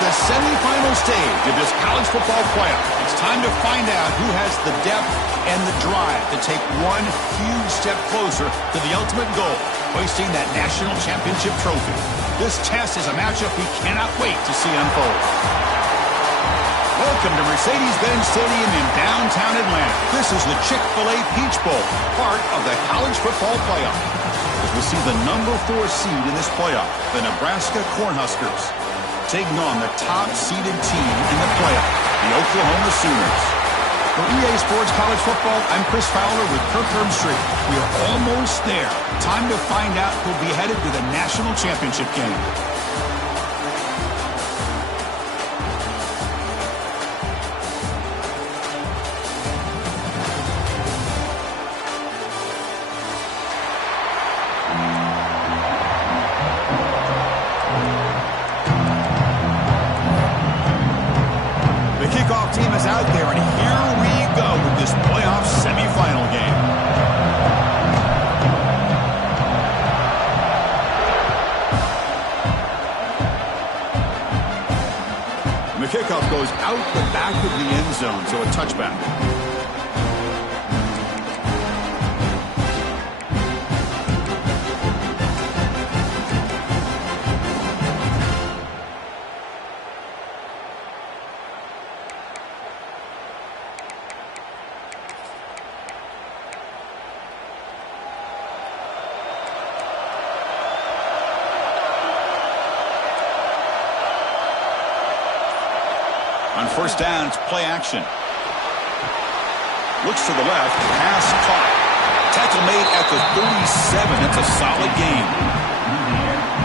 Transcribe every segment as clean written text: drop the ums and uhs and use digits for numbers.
the semifinal stage of this college football playoff. It's time to find out who has the depth and the drive to take one huge step closer to the ultimate goal, hoisting that national championship trophy. This test is a matchup we cannot wait to see unfold. Welcome to Mercedes-Benz Stadium in downtown Atlanta. This is the Chick-fil-A Peach Bowl, part of the college football playoff. As we see the number 4 seed in this playoff, the Nebraska Cornhuskers, taking on the top-seeded team in the playoff, the Oklahoma Sooners. For EA Sports College Football, I'm Chris Fowler with Kirk Herbstreit. We are almost there. Time to find out who'll be headed to the national championship game. Team is out there, and here we go with this playoff semifinal game. And the kickoff goes out the back of the end zone, so a touchback. On first down, it's play action. Looks to the left, pass caught. Tackle made at the 37. That's a solid gain.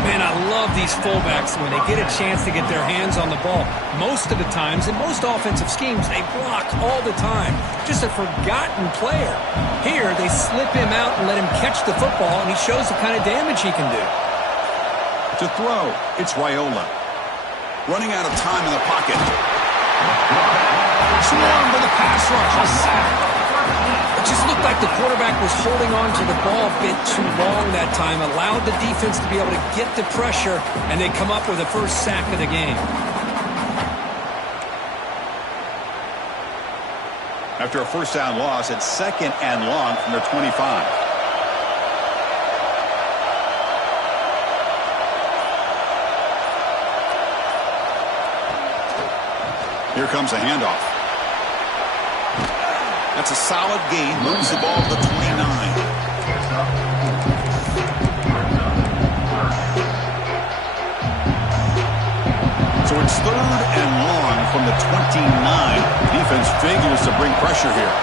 Man, I love these fullbacks when they get a chance to get their hands on the ball. Most of the times, in most offensive schemes, they block all the time. Just a forgotten player. Here, they slip him out and let him catch the football, and he shows the kind of damage he can do. To throw, it's Raiola. Running out of time in the pocket. Swarm for the pass rush. A sack. It just looked like the quarterback was holding on to the ball a bit too long that time, allowed the defense to be able to get the pressure, and they come up with the first sack of the game. After a first down loss, it's second and long from their 25. Here comes a handoff. That's a solid gain. Moves the ball to the 29. So it's third and long from the 29. Defense figures to bring pressure here.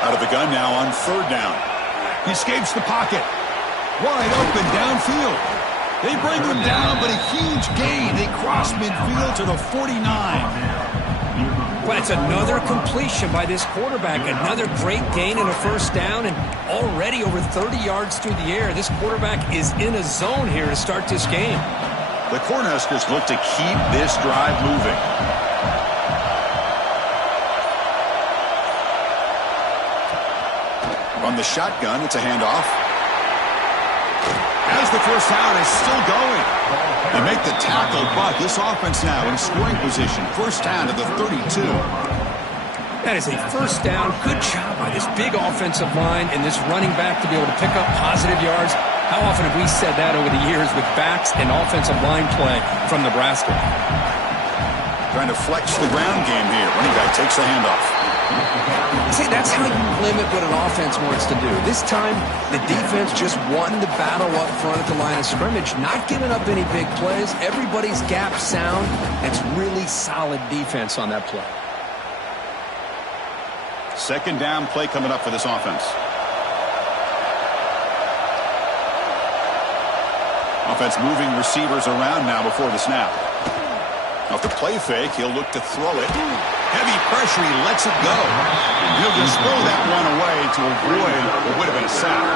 Out of the gun now on third down. He escapes the pocket. Wide open downfield. They bring him down, but a huge gain. They cross midfield to the 49. Well, it's another completion by this quarterback. Another great gain and a first down, and already over 30 yards through the air. This quarterback is in a zone here to start this game. The Cornhuskers look to keep this drive moving. From the shotgun, it's a handoff. As the first down is still going. They make the tackle, but this offense now in scoring position. First down to the 32. That is a first down. Good job by this big offensive line and this running back to be able to pick up positive yards. How often have we said that over the years with backs and offensive line play from Nebraska? Trying to flex the ground game here. Running back takes the handoff. See, that's how you limit what an offense wants to do. This time, the defense just won the battle up front at the line of scrimmage, not giving up any big plays. Everybody's gap sound. It's really solid defense on that play. Second down play coming up for this offense. Offense moving receivers around now before the snap. Off the play fake, he'll look to throw it. Heavy pressure, he lets it go. He'll just throw that one away to avoid what would have been a sack.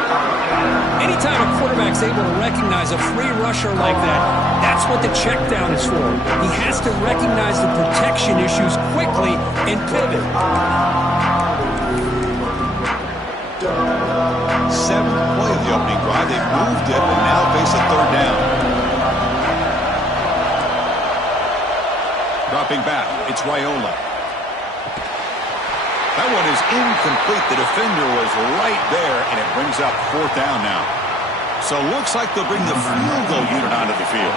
Anytime a quarterback's able to recognize a free rusher like that, that's what the check down is for. He has to recognize the protection issues quickly and pivot. Seventh play of the opening drive. They've moved it, and now face a third down. Dropping back, it's Raiola. That one is incomplete. The defender was right there, and it brings up fourth down now. So looks like they'll bring the field goal unit onto the field.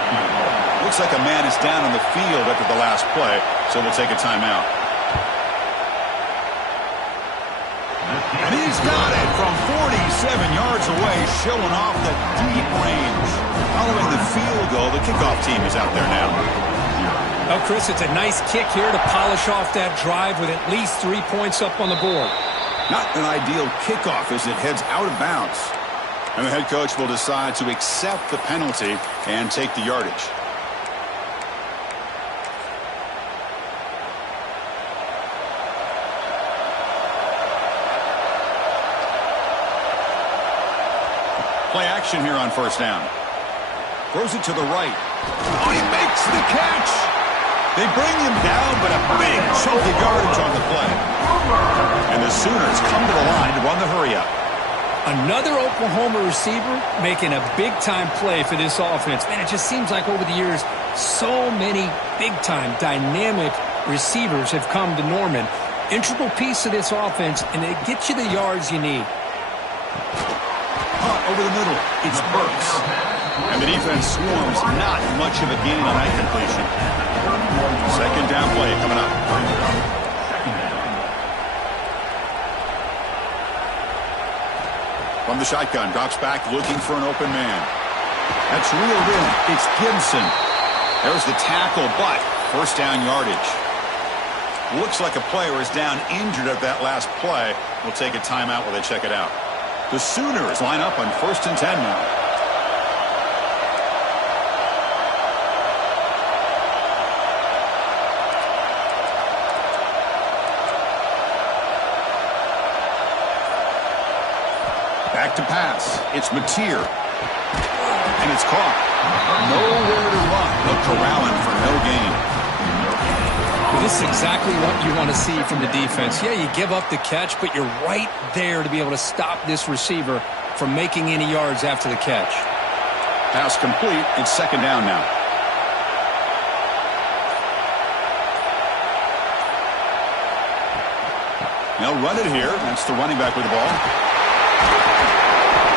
Looks like a man is down on the field after the last play, so we'll take a timeout. And he's got it from 47 yards away, showing off the deep range. Following the field goal, the kickoff team is out there now. Well, Chris, it's a nice kick here to polish off that drive with at least 3 points up on the board. Not an ideal kickoff as it heads out of bounds. And the head coach will decide to accept the penalty and take the yardage. Play action here on first down. Throws it to the right. Oh, he makes the catch. They bring him down, but a big chunk of yardage on the play. And the Sooners come to the line to run the hurry-up. Another Oklahoma receiver making a big-time play for this offense. Man, it just seems like over the years, so many big-time, dynamic receivers have come to Norman. Integral piece of this offense, and they get you the yards you need. Over the middle, it's Burks. And the defense swarms, not much of a gain on that completion. Second down play coming up. From the shotgun, drops back looking for an open man. That's reeled in. It's Gibson. There's the tackle, but first down yardage. Looks like a player is down injured at that last play. We'll take a timeout while they check it out. The Sooners line up on 1st and 10 now. Back to pass. It's Mateer. And it's caught. Nowhere to run. They'll corral him for no gain. Well, this is exactly what you want to see from the defense. Yeah, you give up the catch, but you're right there to be able to stop this receiver from making any yards after the catch. Pass complete. It's second down now. They'll run it here. That's the running back with the ball.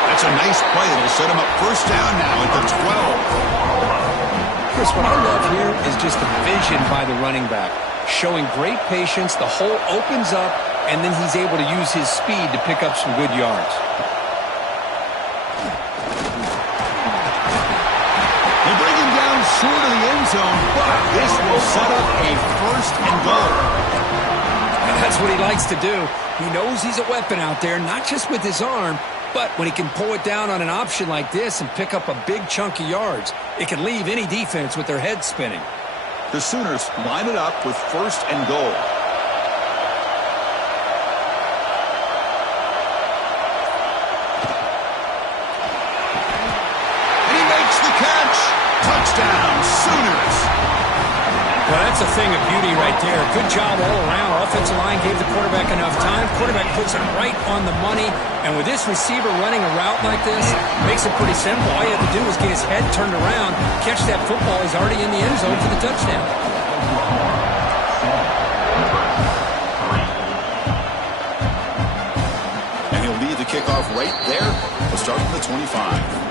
That's a nice play. It'll set him up first down now at the 12. Chris, what I love here is just the vision by the running back. Showing great patience, the hole opens up, and then he's able to use his speed to pick up some good yards. They bring him down short of the end zone, but this will set up a first and goal. And that's what he likes to do. He knows he's a weapon out there, not just with his arm, but when he can pull it down on an option like this and pick up a big chunk of yards, it can leave any defense with their head spinning. The Sooners line it up with first and goal. And he makes the catch. Touchdown, Sooners. Well, that's a thing of beauty right there. Good job all around. Offensive line gave the quarterback enough time. Quarterback puts it right on the money. And with this receiver running a route like this, makes it pretty simple. All you have to do is get his head turned around, catch that football. He's already in the end zone for the touchdown. And he'll lead the kickoff right there. We'll start from the 25.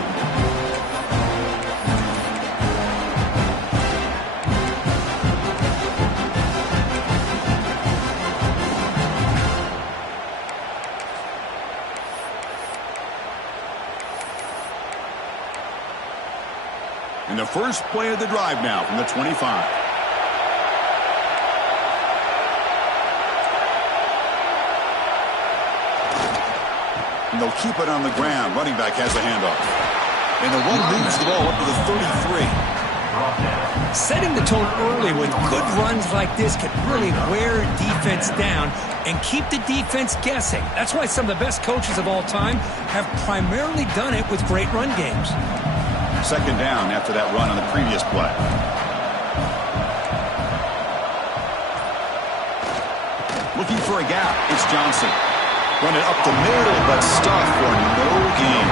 And the first play of the drive now from the 25. And they'll keep it on the ground. Running back has a handoff. And the run moves the ball up to the 33. Setting the tone early with good runs like this can really wear defense down and keep the defense guessing. That's why some of the best coaches of all time have primarily done it with great run games. Second down after that run on the previous play. Looking for a gap. It's Johnson. Run it up the middle, but stuffed for no gain.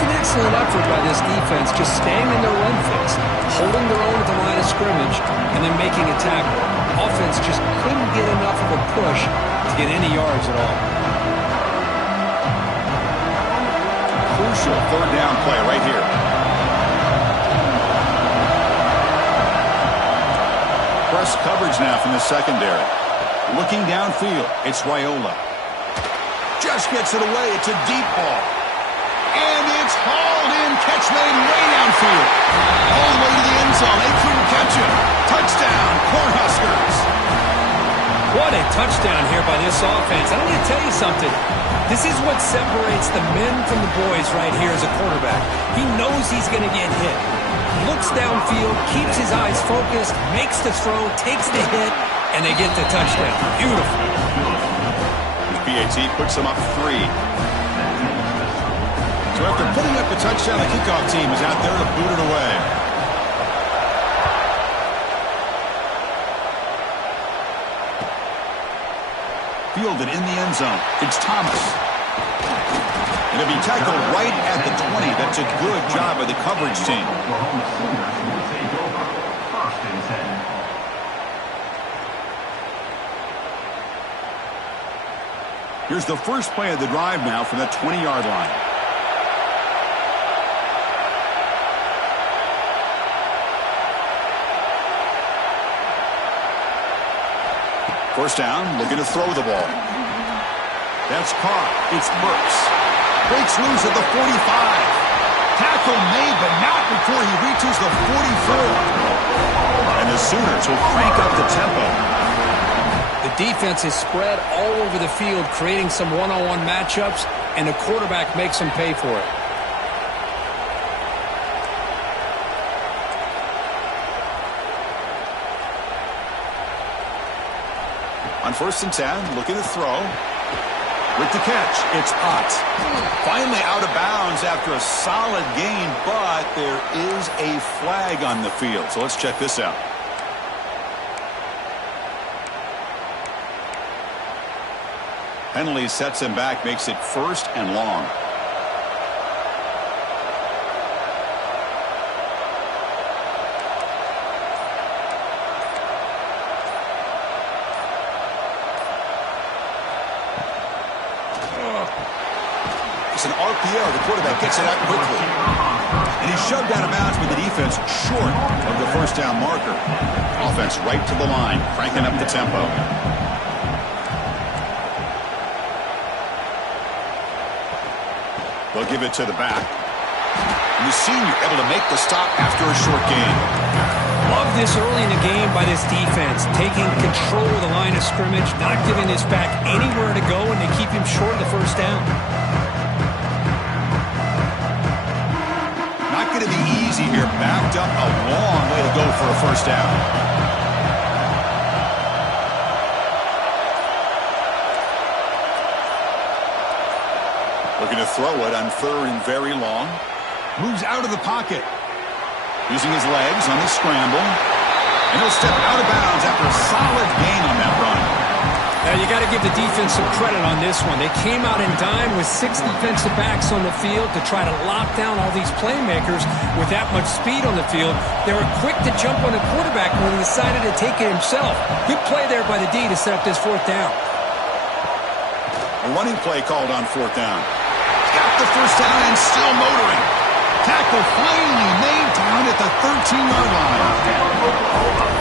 It's an excellent effort by this defense, just staying in their run fits, holding their own at the line of scrimmage, and then making a tackle. Offense just couldn't get enough of a push to get any yards at all. Crucial third down play right here. Press coverage now from the secondary. Looking downfield, it's Raiola. Just gets it away. It's a deep ball. And it's hauled in. Catch made way downfield. All the way to the end zone. They couldn't catch him. Touchdown, Cornhuskers. What a touchdown here by this offense. I'm going to tell you something. This is what separates the men from the boys right here as a quarterback. He knows he's going to get hit. Looks downfield, keeps his eyes focused, makes the throw, takes the hit, and they get the touchdown. Beautiful. PAT puts them up 3. So after putting up the touchdown, the kickoff team is out there to boot it away. Fielded in the end zone. It's Thomas. And it'll be tackled right at the 20. That's a good job by the coverage team. Here's the first play of the drive now from the 20-yard line. First down, looking to throw the ball. That's caught. It's Burks. Breaks loose at the 45. Tackle made, but not before he reaches the 44. And the Sooners will crank up the tempo. The defense is spread all over the field, creating some one-on-one matchups, and the quarterback makes them pay for it. On 1st and 10, looking to throw. With the catch, it's Ott. Finally out of bounds after a solid gain, but there is a flag on the field. So let's check this out. Penalty sets him back, makes it 1st and long. It's an RPO. The quarterback gets it out quickly. And he's shoved out of bounds with the defense short of the first down marker. Offense right to the line, cranking up the tempo. They'll give it to the back. And the senior able to make the stop after a short gain. Love this early in the game by this defense, taking control of the line of scrimmage, not giving this back anywhere to go, and they keep him short of the first down. Not going to be easy here. Backed up a long way to go for a first down. Looking to throw it on 3rd and very long. Moves out of the pocket. Using his legs on the scramble. And he'll step out of bounds after a solid gain on that run. Now, you got to give the defense some credit on this one. They came out in dime with 6 defensive backs on the field to try to lock down all these playmakers with that much speed on the field. They were quick to jump on the quarterback when he decided to take it himself. Good play there by the D to set up this 4th down. A running play called on 4th down. Got the first down and still motoring. Tackle finally made down at the 13-yard line.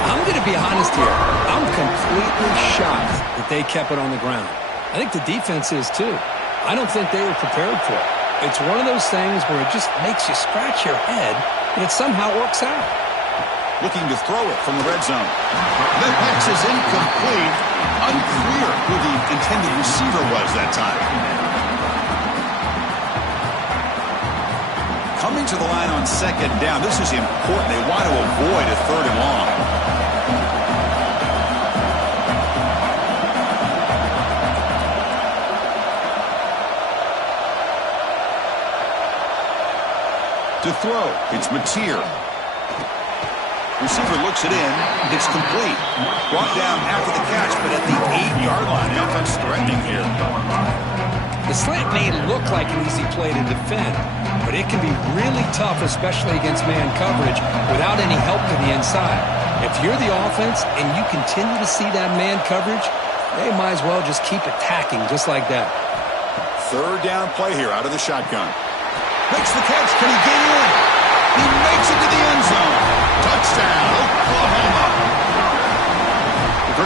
I'm going to be honest here. I'm completely shocked that they kept it on the ground. I think the defense is too. I don't think they were prepared for it. It's one of those things where it just makes you scratch your head, and it somehow works out. Looking to throw it from the red zone. The pass is incomplete. Unclear who the intended receiver was that time. Coming to the line on 2nd down. This is important. They want to avoid a 3rd and long. To throw, it's Mateer. Receiver looks it in. It's complete. Brought down after the catch, but at the 8-yard line. The offense threatening here. The slant may look like an easy play to defend, but it can be really tough, especially against man coverage, without any help to the inside. If you're the offense and you continue to see that man coverage, they might as well just keep attacking just like that. Third down play here out of the shotgun. Makes the catch. Can he get in? He makes it to the end zone. Touchdown, Oklahoma.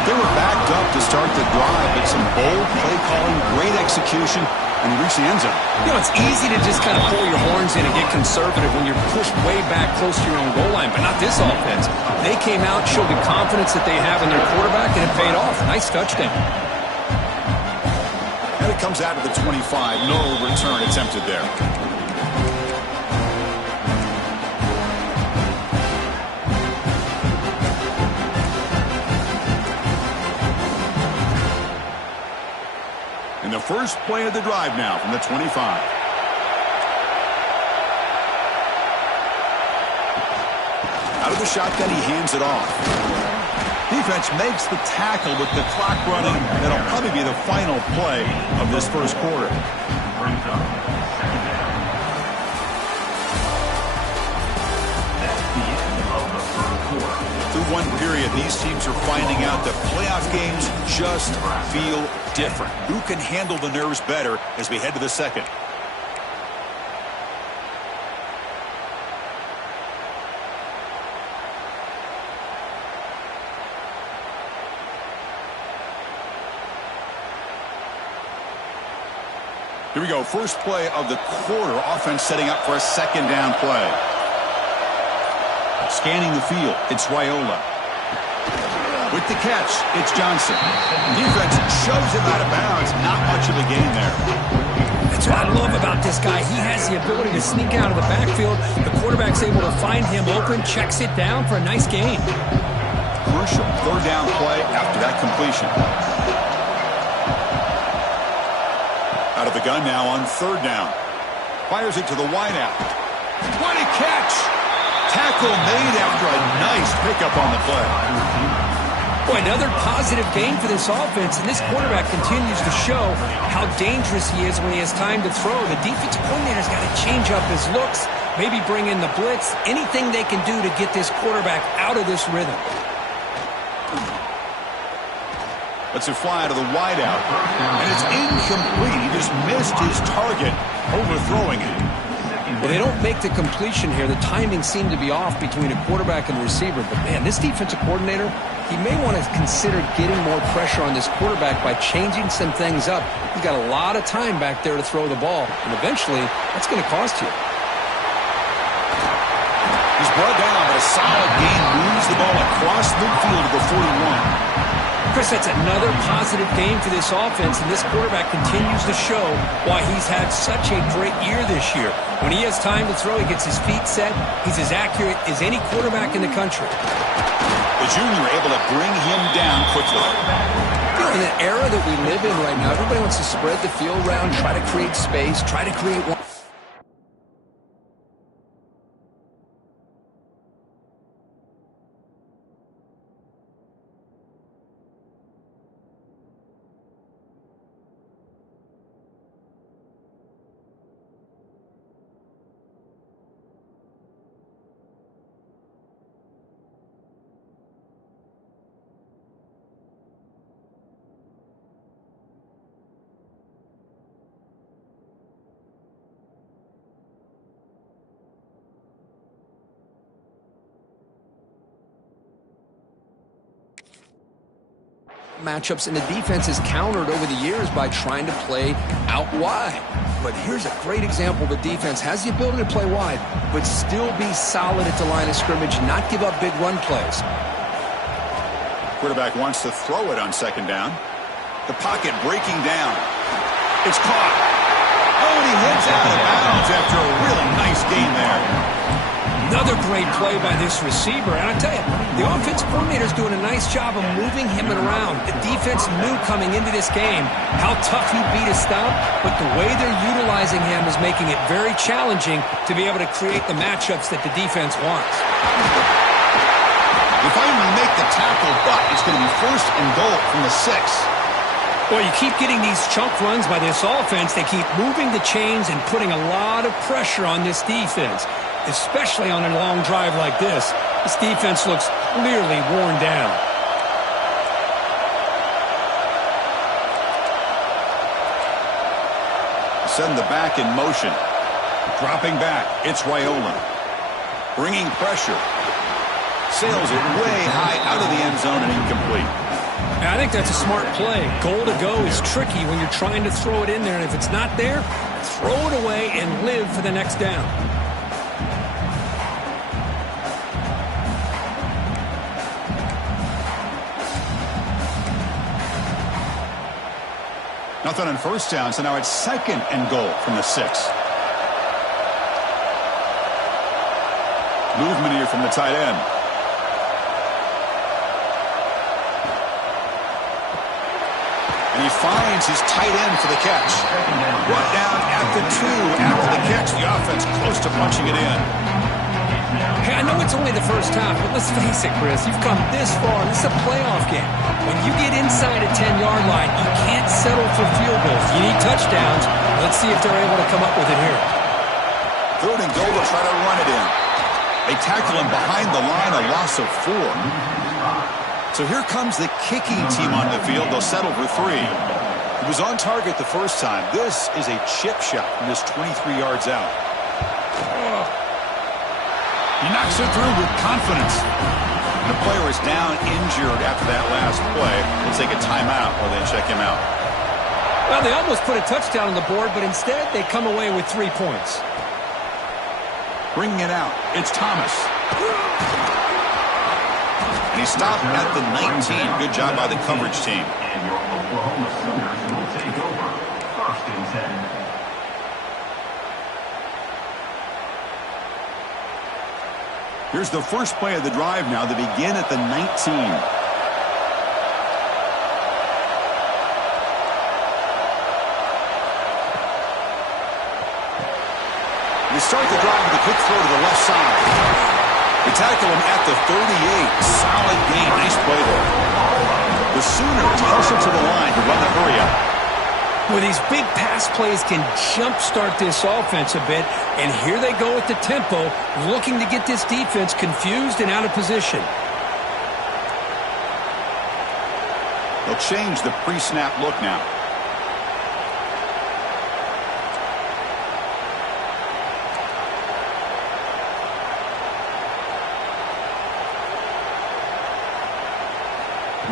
They were backed up to start the drive, but some bold play calling, great execution, and reach the end zone. You know, it's easy to just kind of pull your horns in and get conservative when you're pushed way back close to your own goal line, but not this offense. They came out, showed the confidence that they have in their quarterback, and it paid off. Nice touchdown. And it comes out of the 25. No return attempted there. And the first play of the drive now from the 25. Out of the shotgun, he hands it off. Defense makes the tackle with the clock running. That'll probably be the final play of this first quarter. Through one period, these teams are finding out that playoff games just feel different. Who can handle the nerves better as we head to the second? Here we go. First play of the quarter. Offense setting up for a second down play. Scanning the field, it's Raiola. With the catch, it's Johnson. Defense shoves him out of bounds. Not much of a gain there. That's what I love about this guy. He has the ability to sneak out of the backfield. The quarterback's able to find him open, checks it down for a nice gain. Crucial third down play after that completion. Out of the gun now on third down. Fires it to the wideout. What a catch! Tackle made after a nice pickup on the play. Boy, another positive gain for this offense, and this quarterback continues to show how dangerous he is when he has time to throw. The defensive coordinator's got to change up his looks, maybe bring in the blitz, anything they can do to get this quarterback out of this rhythm. Lets it fly to the wideout, and it's incomplete. He just missed his target, overthrowing it. Well, they don't make the completion here. The timing seemed to be off between a quarterback and a receiver. But, man, this defensive coordinator, he may want to consider getting more pressure on this quarterback by changing some things up. He's got a lot of time back there to throw the ball, and eventually that's going to cost you. He's brought down, but a solid gain moves the ball across midfield to the 41. Chris, that's another positive game for this offense, and this quarterback continues to show why he's had such a great year this year. When he has time to throw, he gets his feet set. He's as accurate as any quarterback in the country. The junior able to bring him down quickly. You know, in the era that we live in right now, everybody wants to spread the field around, try to create space, try to create one. Matchups, and the defense is countered over the years by trying to play out wide. But here's a great example. The defense has the ability to play wide, but still be solid at the line of scrimmage, not give up big run plays. Quarterback wants to throw it on second down. The pocket breaking down. It's caught. Oh, and he heads out of bounds after a really nice gain there. Another great play by this receiver. And I tell you, the offensive coordinator's doing a nice job of moving him around. The defense knew coming into this game how tough he'd be to stop, but the way they're utilizing him is making it very challenging to be able to create the matchups that the defense wants. the tackle, but it's going to be first and goal from the 6. Well, you keep getting these chunk runs by this offense. They keep moving the chains and putting a lot of pressure on this defense, especially on a long drive like this. This defense looks clearly worn down. Send the back in motion. Dropping back, it's Raiola. Bringing pressure. Sails it way high out of the end zone and incomplete. I think that's a smart play. Goal to go is tricky when you're trying to throw it in there, and if it's not there, throw it away and live for the next down. Nothing on first down, so now it's second and goal from the 6. Movement here from the tight end. And he finds his tight end for the catch. Brought down at the 2 after the catch. The offense close to punching it in. Hey, I know it's only the first half, but let's face it, Chris. You've come this far. This is a playoff game. When you get inside a 10-yard line, you can't settle for field goals. You need touchdowns. Let's see if they're able to come up with it here. Third and goal to try to run it in. They tackle him behind the line, a loss of 4. So here comes the kicking team on the field. They'll settle for 3. He was on target the first time. This is a chip shot from just 23 yards out. He knocks it through with confidence. The player is down injured after that last play. We'll take a timeout while they check him out. Well, they almost put a touchdown on the board, but instead they come away with 3 points. Bringing it out, it's Thomas. And he stopped at the 19. Good job by the coverage team. And your Oklahoma Sooners will take over first and 10. Here's the first play of the drive now. They begin at the 19. They start the drive with a quick throw to the left side. They tackle him at the 38. Solid gain. Nice play there. The Sooners hustle to the line to run the hurry up. Well, these big pass plays can jumpstart this offense a bit, and here they go at the tempo, looking to get this defense confused and out of position. They'll change the pre-snap look now.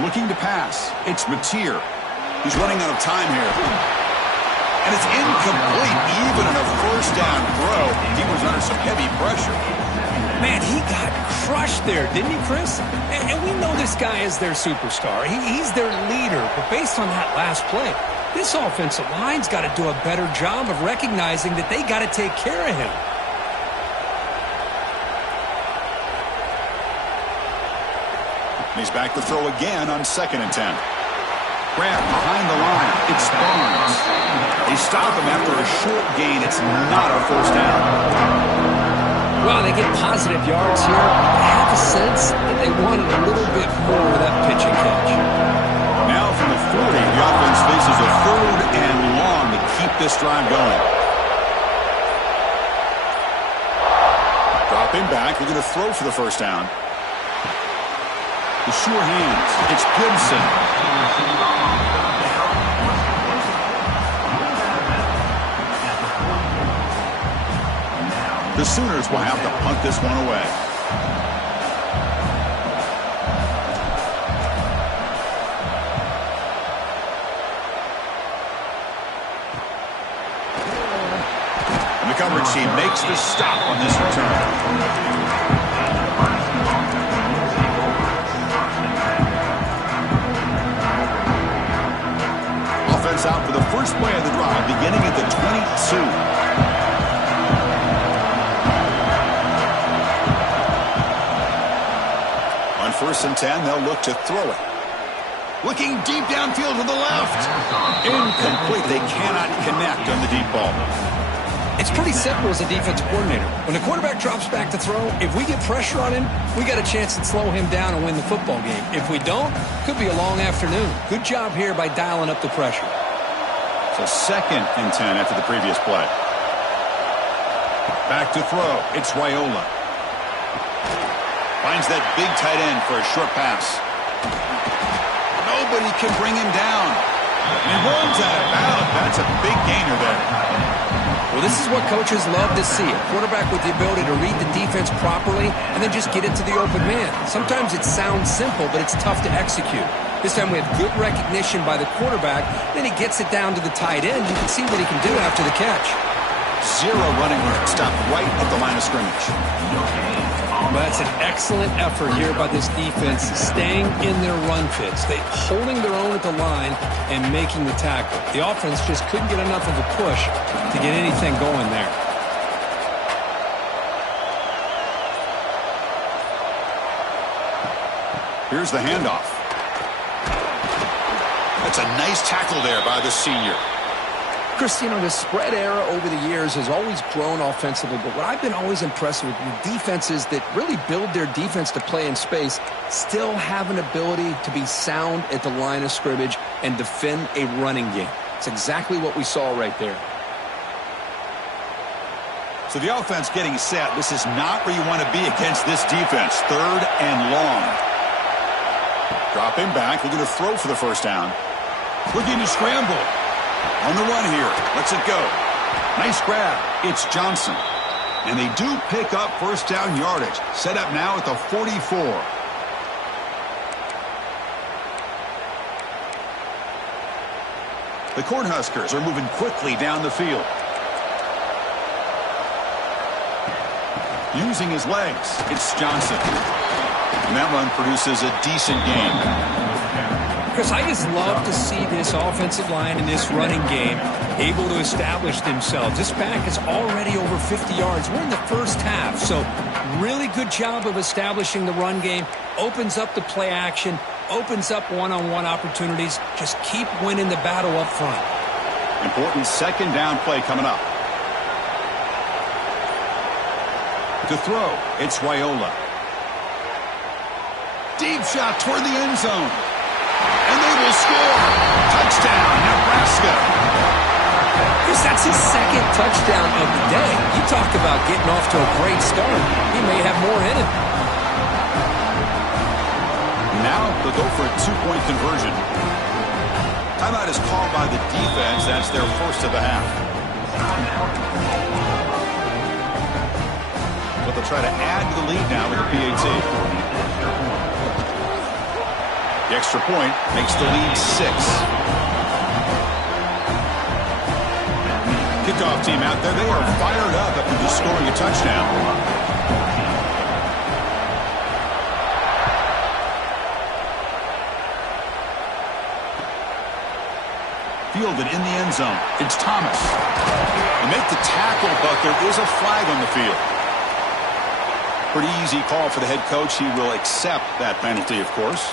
Looking to pass. It's Mateer. He's running out of time here. And it's incomplete. Even in a first down throw, he was under some heavy pressure. Man, he got crushed there, didn't he, Chris? And we know this guy is their superstar. He's their leader. But based on that last play, this offensive line's got to do a better job of recognizing that they got to take care of him. He's back to throw again on second and 10. Grab behind the line. It's Barnes. They stop him after a short gain. It's not a first down. Well, they get positive yards here. I have a sense that they wanted a little bit more of that pitch and catch. Now from the 40, the offense faces a third and long to keep this drive going. Dropping back. We're going to throw for the first down. The sure hands. It's Gibson. The Sooners will have to punt this one away. And the coverage team makes the stop on this return. Out for the first play of the drive, beginning at the 22. On first and 10, they'll look to throw it. Looking deep downfield to the left. Incomplete. They cannot connect on the deep ball. It's pretty simple as a defensive coordinator. When the quarterback drops back to throw, if we get pressure on him, we got a chance to slow him down and win the football game. If we don't, could be a long afternoon. Good job here by dialing up the pressure. So 2nd and 10 after the previous play. Back to throw. It's Raiola. Finds that big tight end for a short pass. Nobody can bring him down. And he runs out of bounds. That's a big gainer there. Well, this is what coaches love to see. A quarterback with the ability to read the defense properly and then just get it to the open man. Sometimes it sounds simple, but it's tough to execute. This time we have good recognition by the quarterback. Then he gets it down to the tight end. You can see what he can do after the catch. 0 running room. Stopped right at the line of scrimmage. Well, that's an excellent effort here by this defense, staying in their run fits. They're holding their own at the line and making the tackle. The offense just couldn't get enough of a push to get anything going there. Here's the handoff. That's a nice tackle there by the senior. Chris, the spread era over the years has always grown offensively, but what I've been always impressed with the defenses that really build their defense to play in space still have an ability to be sound at the line of scrimmage and defend a running game. It's exactly what we saw right there. So the offense getting set. This is not where you want to be against this defense. 3rd and long. Dropping back, looking to throw for the first down. Looking to scramble. On the run here. Lets it go. Nice grab. It's Johnson. And they do pick up first down yardage. Set up now at the 44. The Cornhuskers are moving quickly down the field. Using his legs. It's Johnson. And that run produces a decent gain. Chris, I just love to see this offensive line and this running game able to establish themselves. This back is already over 50 yards. We're in the first half, so really good job of establishing the run game. Opens up the play action, opens up one-on-one opportunities. Just keep winning the battle up front. Important 2nd down play coming up. To throw, it's Raiola. Deep shot toward the end zone. And they will score. Touchdown, Nebraska. Chris, that's his 2nd touchdown of the day. You talk about getting off to a great start. He may have more in it. Now they'll go for a 2-point conversion. Timeout is called by the defense. That's their first of the half. But they'll try to add to the lead now with the PAT. The extra point makes the lead 6. Kickoff team out there. They are fired up after just scoring a touchdown. Fielded in the end zone. It's Thomas. They make the tackle, but there is a flag on the field. Pretty easy call for the head coach. He will accept that penalty, of course.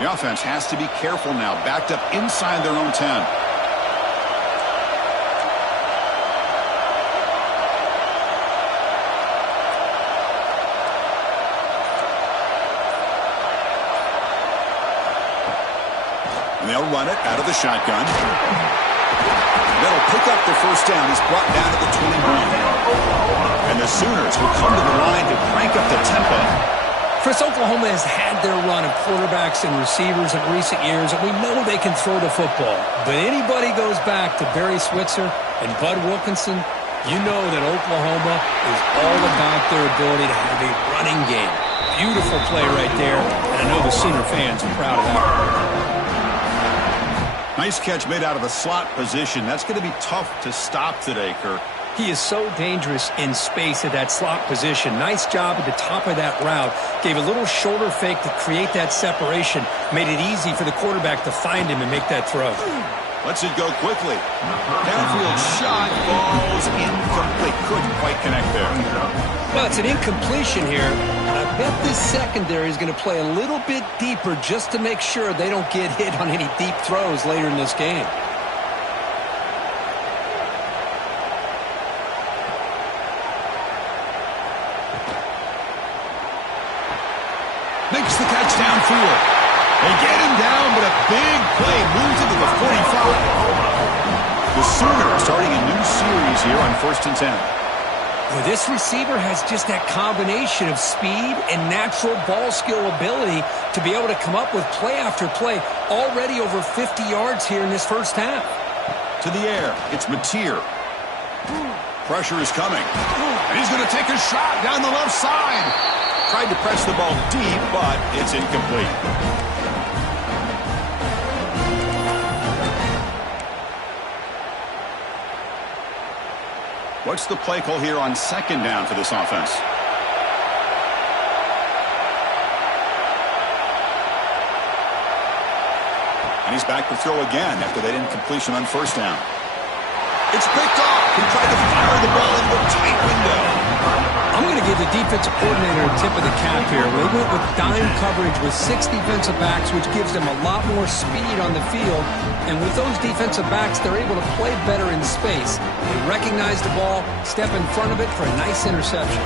The offense has to be careful now. Backed up inside their own 10. And they'll run it out of the shotgun. That'll pick up the first down. He's brought down to the 21. And the Sooners will come to the line to crank up the tempo. Chris, Oklahoma has had their run of quarterbacks and receivers in recent years, and we know they can throw the football. But anybody goes back to Barry Switzer and Bud Wilkinson, you know that Oklahoma is all about their ability to have a running game. Beautiful play right there, and I know the Sooner fans are proud of that. Nice catch made out of a slot position. That's going to be tough to stop today, Kirk. He is so dangerous in space at that slot position. Nice job at the top of that route. Gave a little shoulder fake to create that separation. Made it easy for the quarterback to find him and make that throw. Lets it go quickly. Downfield shot falls incomplete. Couldn't quite connect there. Well, it's an incompletion here. I bet this secondary is going to play a little bit deeper just to make sure they don't get hit on any deep throws later in this game. the catch downfield. They get him down, but a big play moves into the 45. The Sooners starting a new series here on 1st and 10. Well, this receiver has just that combination of speed and natural ball skill ability to be able to come up with play after play, already over 50 yards here in this first half. To the air, it's Mateer. Pressure is coming, and he's going to take a shot down the left side. Tried to press the ball deep, but it's incomplete. What's the play call here on 2nd down for this offense? And he's back to throw again after that incompletion on 1st down. It's picked off. He tried to fire the ball into a tight window. I'm going to give the defensive coordinator a tip of the cap here. They went with dime coverage with 6 defensive backs, which gives them a lot more speed on the field. And with those defensive backs, they're able to play better in space. They recognize the ball, step in front of it for a nice interception.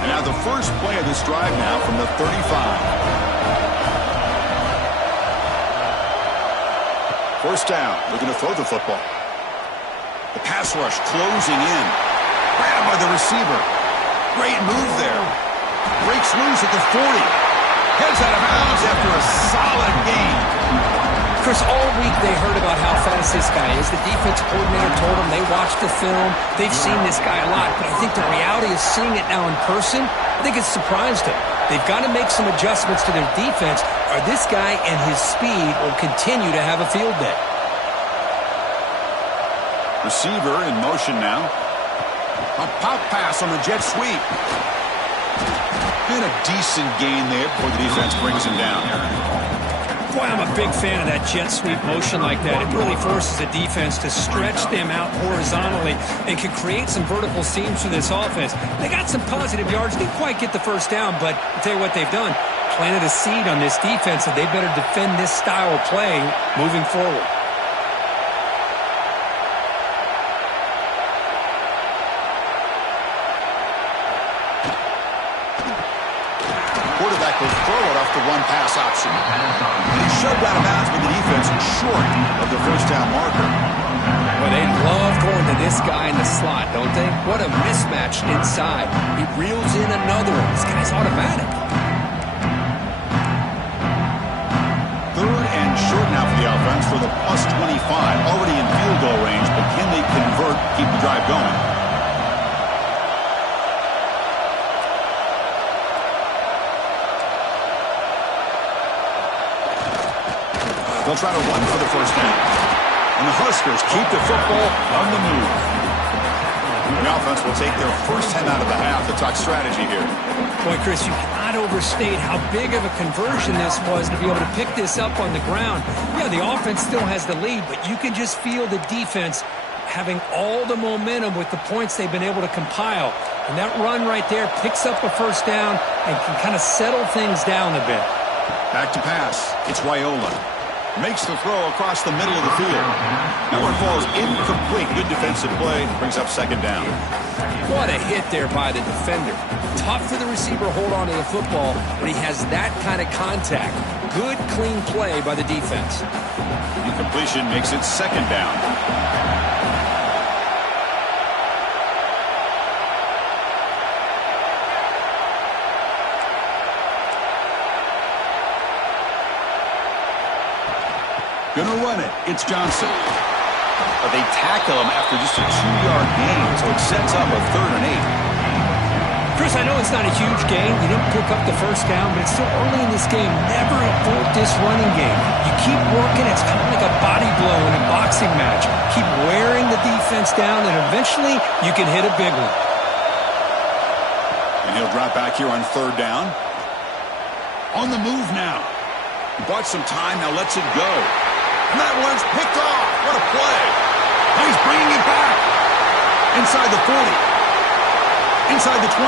And now the first play of this drive now from the 35. 1st down, looking to throw the football. The pass rush closing in. Grabbed by the receiver. Great move there. Breaks loose at the 40. Heads out of bounds after a solid gain. Chris, all week they heard about how fast this guy is. The defensive coordinator told them they watched the film. They've seen this guy a lot, but I think the reality is seeing it now in person, I think it's surprised him. They've got to make some adjustments to their defense, or this guy and his speed will continue to have a field day. Receiver in motion now. A pop pass on the jet sweep. Been a decent gain there before the defense brings him down. Boy, I'm a big fan of that jet sweep motion like that. It really forces the defense to stretch them out horizontally and can create some vertical seams for this offense. They got some positive yards. Didn't quite get the 1st down, but I'll tell you what they've done. Planted a seed on this defense, and they better defend this style of play moving forward. Quarterback will throw it off the one-pass option. And he's shoved out of bounds with the defense short of the 1st down marker. Well, they love going to this guy in the slot, don't they? What a mismatch inside. He reels in another. This guy's automatic. 3rd and short now for the offense for the plus 25. Already in field goal range, but can they convert, keep the drive going? They'll try to run for the 1st down. And the Huskers keep the football on the move. The offense will take their first 10 out of the half to talk strategy here. Boy, Chris, you cannot overstate how big of a conversion this was to be able to pick this up on the ground. Yeah, the offense still has the lead, but you can just feel the defense having all the momentum with the points they've been able to compile. And that run right there picks up a 1st down and can kind of settle things down a bit. Back to pass. It's Raiola. Makes the throw across the middle of the field. That one falls incomplete. Good defensive play. Brings up 2nd down. What a hit there by the defender. Tough for the receiver to hold on to the football when he has that kind of contact. Good, clean play by the defense. Incompletion makes it 2nd down. Gonna run it. It's Johnson. But they tackle him after just a 2-yard gain, so it sets up a 3rd and 8. Chris, I know it's not a huge gain. You didn't pick up the 1st down, but it's still early in this game. Never abort this running game. You keep working. It's kind of like a body blow in a boxing match. Keep wearing the defense down, and eventually you can hit a big one. And he'll drop back here on 3rd down. On the move now. He bought some time, now lets it go. And that one's picked off. What a play. And he's bringing it back. Inside the 40. Inside the 20.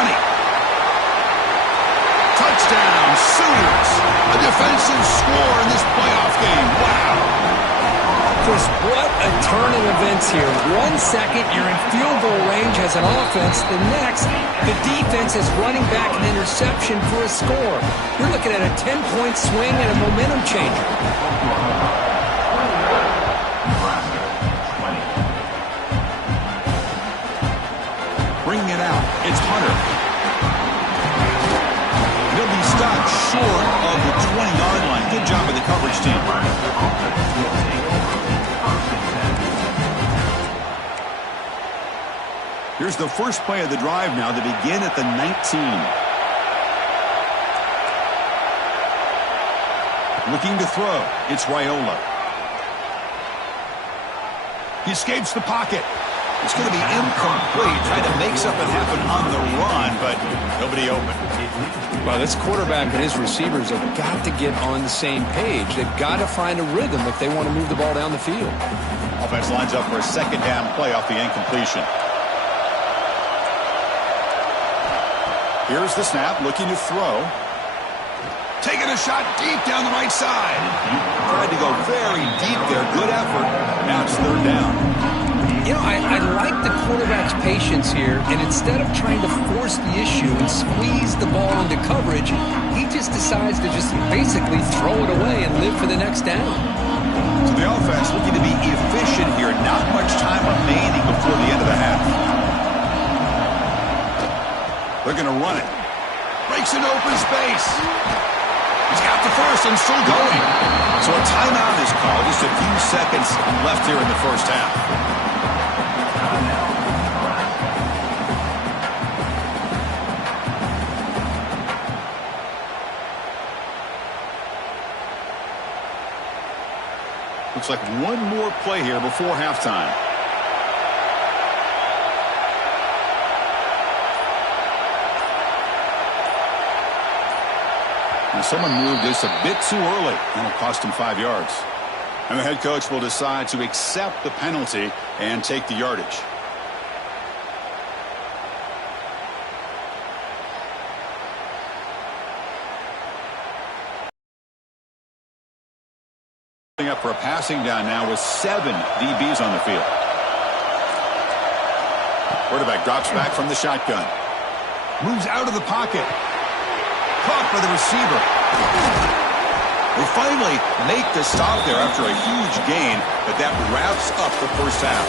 Touchdown, Sooners. A defensive score in this playoff game. Wow. Chris, what a turn of events here. 1 second, you're in field goal range as an offense. The next, the defense is running back an interception for a score. You're looking at a 10-point swing and a momentum changer. Bringing it out, it's Hunter. He'll be stopped short of the 20-yard line. Good job of the coverage team. Here's the first play of the drive now to begin at the 19. Looking to throw. It's Raiola. He escapes the pocket. It's going to be incomplete. Trying to make something happen on the run, but nobody open. Well, this quarterback and his receivers have got to get on the same page. They've got to find a rhythm if they want to move the ball down the field. Offense lines up for a second down play off the incompletion. Here's the snap, looking to throw. Taking a shot deep down the right side. Tried to go very deep there. Good effort. Now it's third down. You know, I like the quarterback's patience here, and instead of trying to force the issue and squeeze the ball into coverage, he just decides to just basically throw it away and live for the next down. So the offense looking to be efficient here. Not much time remaining before the end of the half. They're going to run it. Breaks an open space. He's got the first and still going. So a timeout is called. Just a few seconds left here in the first half. Looks like one more play here before halftime. And someone moved this a bit too early. That'll cost him 5 yards. And the head coach will decide to accept the penalty and take the yardage. Up for a passing down now with 7 DBs on the field. Quarterback drops back from the shotgun. Moves out of the pocket. Caught by the receiver. They finally make the stop there after a huge gain, but that wraps up the first half.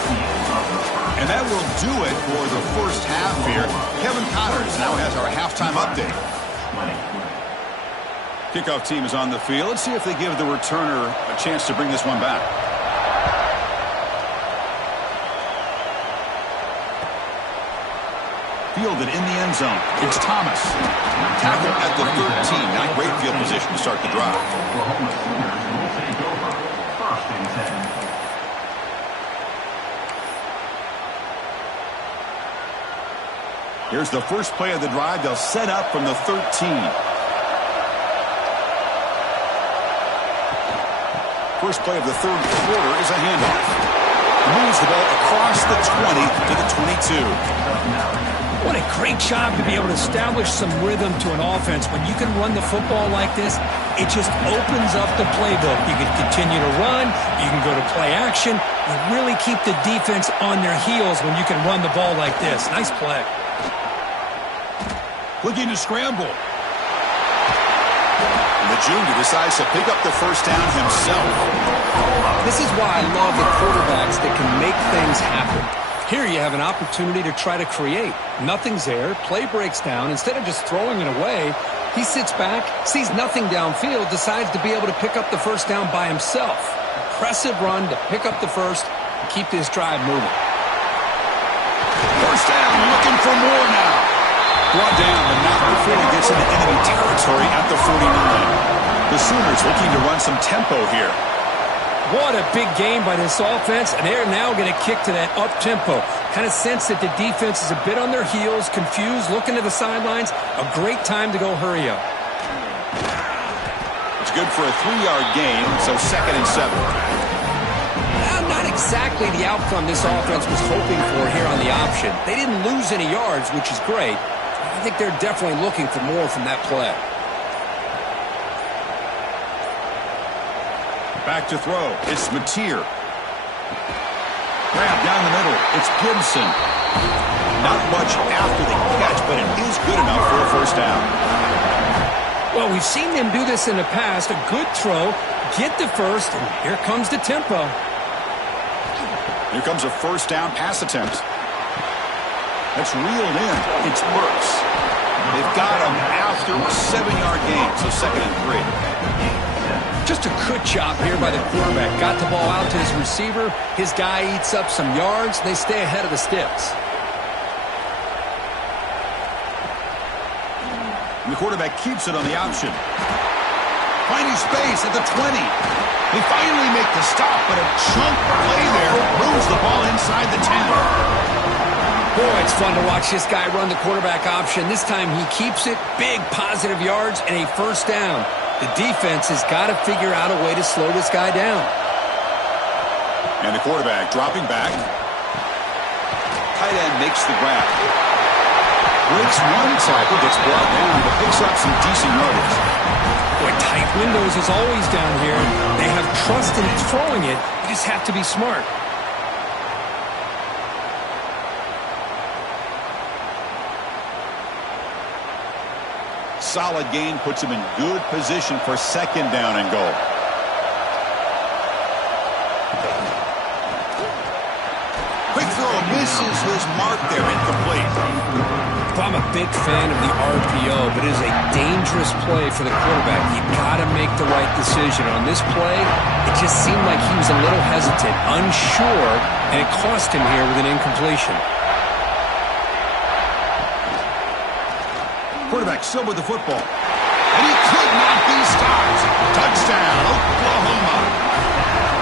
And that will do it for the first half here. Kevin Connors now has our halftime update. Kickoff team is on the field. Let's see if they give the returner a chance to bring this one back. Fielded in the end zone. It's Thomas. Tackled at the 13. Not great field position to start the drive. Here's the first play of the drive. They'll set up from the 13. First play of the third quarter is a handoff. Moves the ball across the 20 to the 22. What a great job to be able to establish some rhythm to an offense. When you can run the football like this, it just opens up the playbook. You can continue to run. You can go to play action. You really keep the defense on their heels when you can run the ball like this. Nice play. Looking to scramble. The junior decides to pick up the first down himself. This is why I love the quarterbacks that can make things happen. Here you have an opportunity to try to create. Nothing's there. Play breaks down. Instead of just throwing it away, he sits back, sees nothing downfield, decides to be able to pick up the first down by himself. Impressive run to pick up the first and keep this drive moving. First down, looking for more now. Brought down, but not before he gets into enemy territory at the 49. The Sooners looking to run some tempo here. What a big game by this offense, and they're now going to kick to that up-tempo. Kind of sense that the defense is a bit on their heels, confused, looking to the sidelines. A great time to go hurry up. It's good for a 3-yard gain, so 2nd and 7. Not exactly the outcome this offense was hoping for here on the option. They didn't lose any yards, which is great. I think they're definitely looking for more from that play. Back to throw. It's Mateer. Grab down the middle. It's Gibson. Not much after the catch, but it is good enough for a first down. Well, we've seen them do this in the past. A good throw, get the first, and here comes the tempo. Here comes a first down pass attempt. That's reeled in. It's Burks. They've got him after a 7-yard gain, so 2nd and 3. Just a good job here by the quarterback. Got the ball out to his receiver. His guy eats up some yards. They stay ahead of the sticks. And the quarterback keeps it on the option. Finding space at the 20. They finally make the stop, but a chunk play there moves the ball inside the 10. Boy, it's fun to watch this guy run the quarterback option. This time he keeps it. Big positive yards and a first down. The defense has got to figure out a way to slow this guy down. And the quarterback dropping back. Tight end makes the grab. Breaks one tackle, gets brought down, but picks up some decent yardage. Boy, tight windows is always down here. They have trust in throwing it. You just have to be smart. Solid gain puts him in good position for 2nd down and goal. Quick throw misses his mark there, incomplete. I'm a big fan of the RPO, but it is a dangerous play for the quarterback. You've got to make the right decision. On this play, it just seemed like he was a little hesitant, unsure, and it cost him here with an incompletion. Quarterback still with the football. And he could not be stopped. Touchdown, Oklahoma.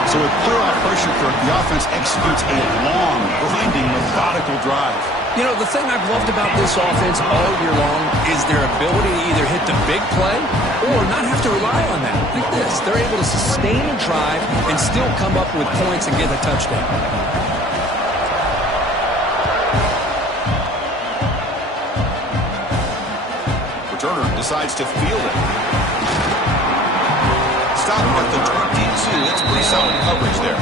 So with playoff pressure, the offense executes a long, grinding, methodical drive. You know, the thing I've loved about this offense all year long is their ability to either hit the big play or not have to rely on that. Like this, they're able to sustain a drive and still come up with points and get a touchdown. Turner decides to field it. Stop at the 22. That's pretty solid coverage there.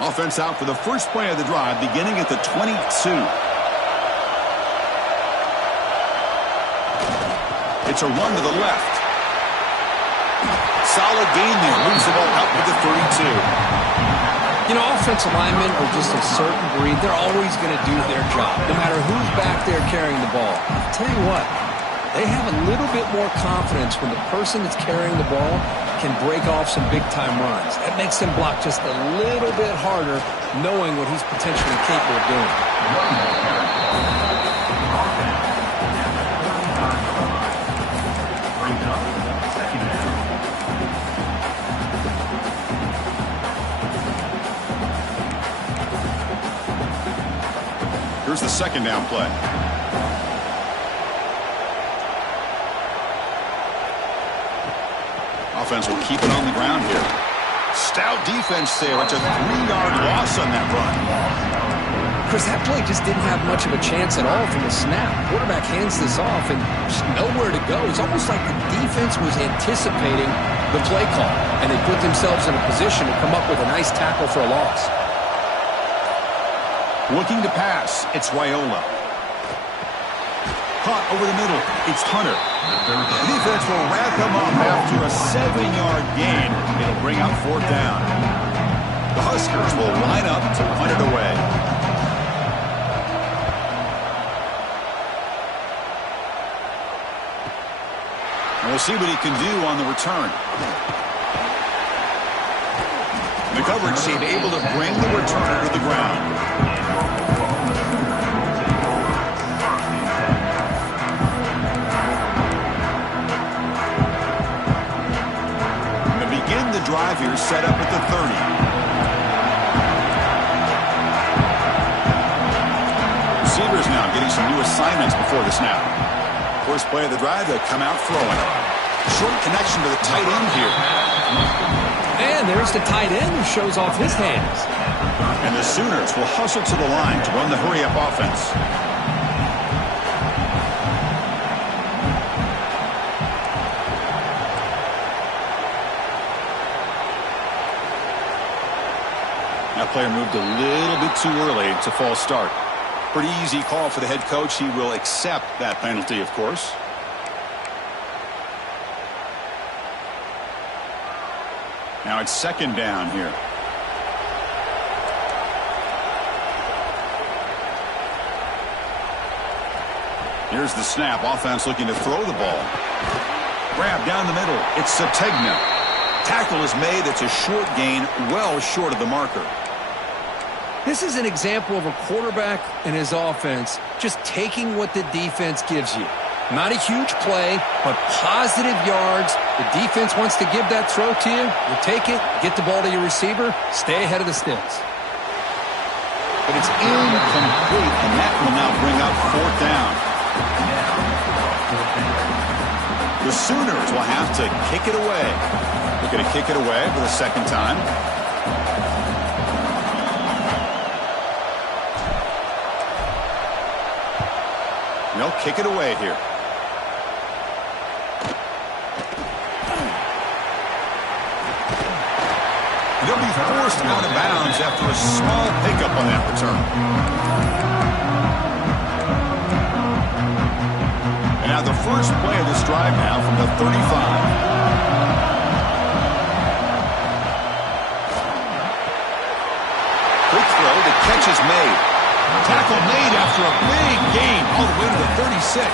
Offense out for the first play of the drive, beginning at the 22. It's a run to the left. Solid gain there. Moves the ball out to the 32. You know, offensive linemen are just a certain breed. They're always going to do their job, no matter who's back there carrying the ball. I'll tell you what, they have a little bit more confidence when the person that's carrying the ball can break off some big-time runs. That makes them block just a little bit harder, knowing what he's potentially capable of doing. Here's the 2nd down play. Offense will keep it on the ground here. Stout defense there. It's a 3-yard loss on that run. Chris, that play just didn't have much of a chance at all from the snap. Quarterback hands this off and just nowhere to go. It's almost like the defense was anticipating the play call, and they put themselves in a position to come up with a nice tackle for a loss. Looking to pass, it's Raiola. Caught over the middle, it's Hunter. The defense will wrap him up after a 7-yard gain. It'll bring up 4th down. The Huskers will line up to punt it away. And we'll see what he can do on the return. The coverage team able to bring the returner to the ground. The drive here set up at the 30. Receivers now getting some new assignments before the snap. First play of the drive, they come out throwing. Short connection to the tight end here. And there's the tight end who shows off his hands. And the Sooners will hustle to the line to run the hurry-up offense. That player moved a little bit too early to false start. Pretty easy call for the head coach. He will accept that penalty, of course. Now it's second down here. Here's the snap. Offense looking to throw the ball. Grab down the middle. It's Sategna. Tackle is made. It's a short gain, well short of the marker. This is an example of a quarterback and his offense just taking what the defense gives you. Not a huge play, but positive yards. The defense wants to give that throw to you. You take it, get the ball to your receiver, stay ahead of the sticks. But it's incomplete, and that will now bring up fourth down. The Sooners will have to kick it away. They're going to kick it away for the second time. They'll kick it away here. They'll be forced out of bounds after a small pickup on that return. And now the first play of this drive now from the 35. Quick throw, the catch is made. Tackle made after a big gain all the way to the 36.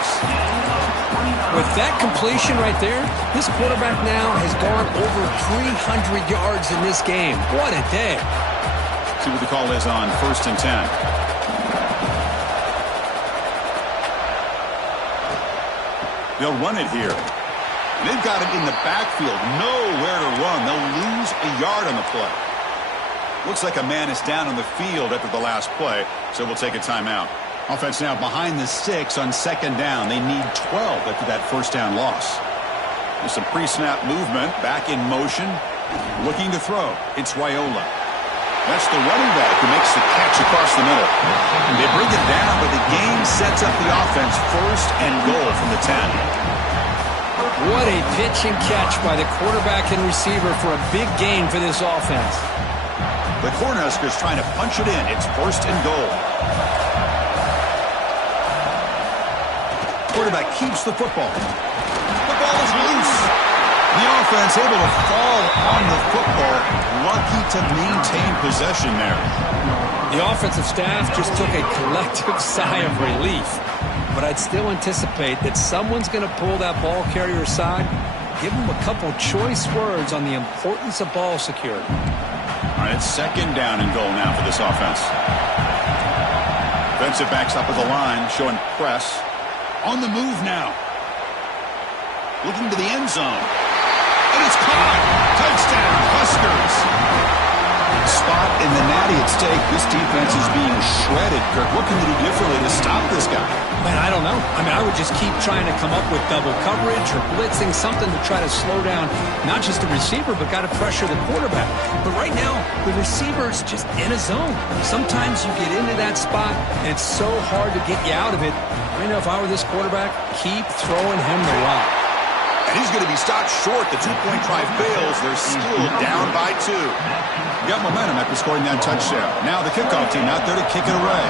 With that completion right there, this quarterback now has gone over 300 yards in this game. What a day. See what the call is on 1st and 10. They'll run it here. And they've got it in the backfield. Nowhere to run. They'll lose a yard on the play. Looks like a man is down on the field after the last play, so we'll take a timeout. Offense now behind the 6 on second down. They need 12 after that first down loss. There's some pre-snap movement, back in motion, looking to throw. It's Raiola. That's the running back who makes the catch across the middle. They bring it down, but the game sets up the offense first and goal from the 10. What a pitch and catch by the quarterback and receiver for a big gain for this offense. The Cornhuskers trying to punch it in. It's first and goal. Quarterback keeps the football. The ball is loose. The offense able to fall on the football. Lucky to maintain possession there. The offensive staff just took a collective sigh of relief. But I'd still anticipate that someone's going to pull that ball carrier aside, give him a couple choice words on the importance of ball security. All right, it's second down and goal now for this offense. Defensive backs up at the line, showing press. On the move now. Looking to the end zone. And it's caught. Touchdown, Huskers. Spot in the natty at stake. This defense is being shredded, Kirk. What can they do differently to stop this guy? Man, I don't know. I mean, I would just keep trying to come up with double coverage or blitzing, something to try to slow down not just the receiver, but got to pressure the quarterback. But right now, the receiver's just in a zone. Sometimes you get into that spot, and it's so hard to get you out of it. I know if I were this quarterback, keep throwing him the rock. And he's going to be stopped short. The two-point try fails. They're still down by 2. Got momentum after scoring that touchdown. Now the kickoff team out there to kick it away.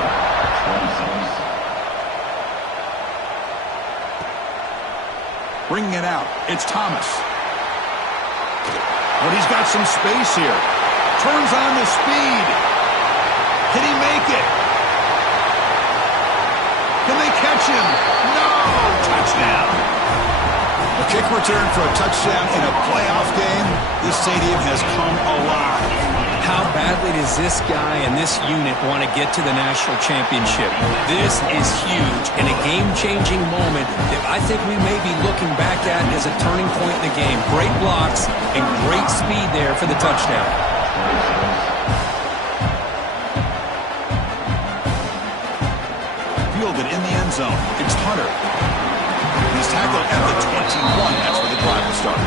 Bringing it out. It's Thomas. But he's got some space here. Turns on the speed. Can he make it? Can they catch him? No! Touchdown. A kick return for a touchdown in a playoff game. This stadium has come alive. How badly does this guy and this unit want to get to the national championship? This is huge and a game-changing moment that I think we may be looking back at as a turning point in the game. Great blocks and great speed there for the touchdown. Fielded in the end zone. It's Hunter. He's tackled at the 21. That's where the drive will start.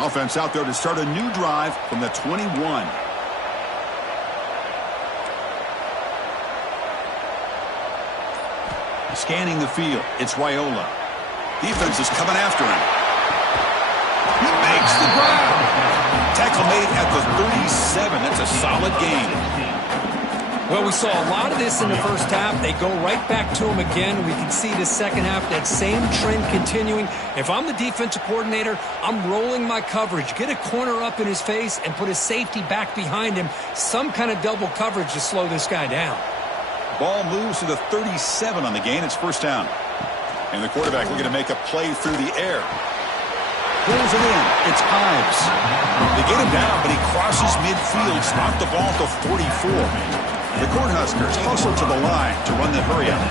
Offense out there to start a new drive from the 21. Scanning the field, it's Raiola. Defense is coming after him. He makes the grab. Tackle made at the 37. That's a solid gain. Well, we saw a lot of this in the first half. They go right back to him again. We can see the second half, that same trend continuing. If I'm the defensive coordinator, I'm rolling my coverage. Get a corner up in his face and put a safety back behind him. Some kind of double coverage to slow this guy down. Ball moves to the 37 on the gain. It's first down. And the quarterback looking to make a play through the air. Pulls it in. It's Ives. They get him down, but he crosses midfield. Stopped the ball at the 44. The Cornhuskers hustle to the line to run the hurry-up.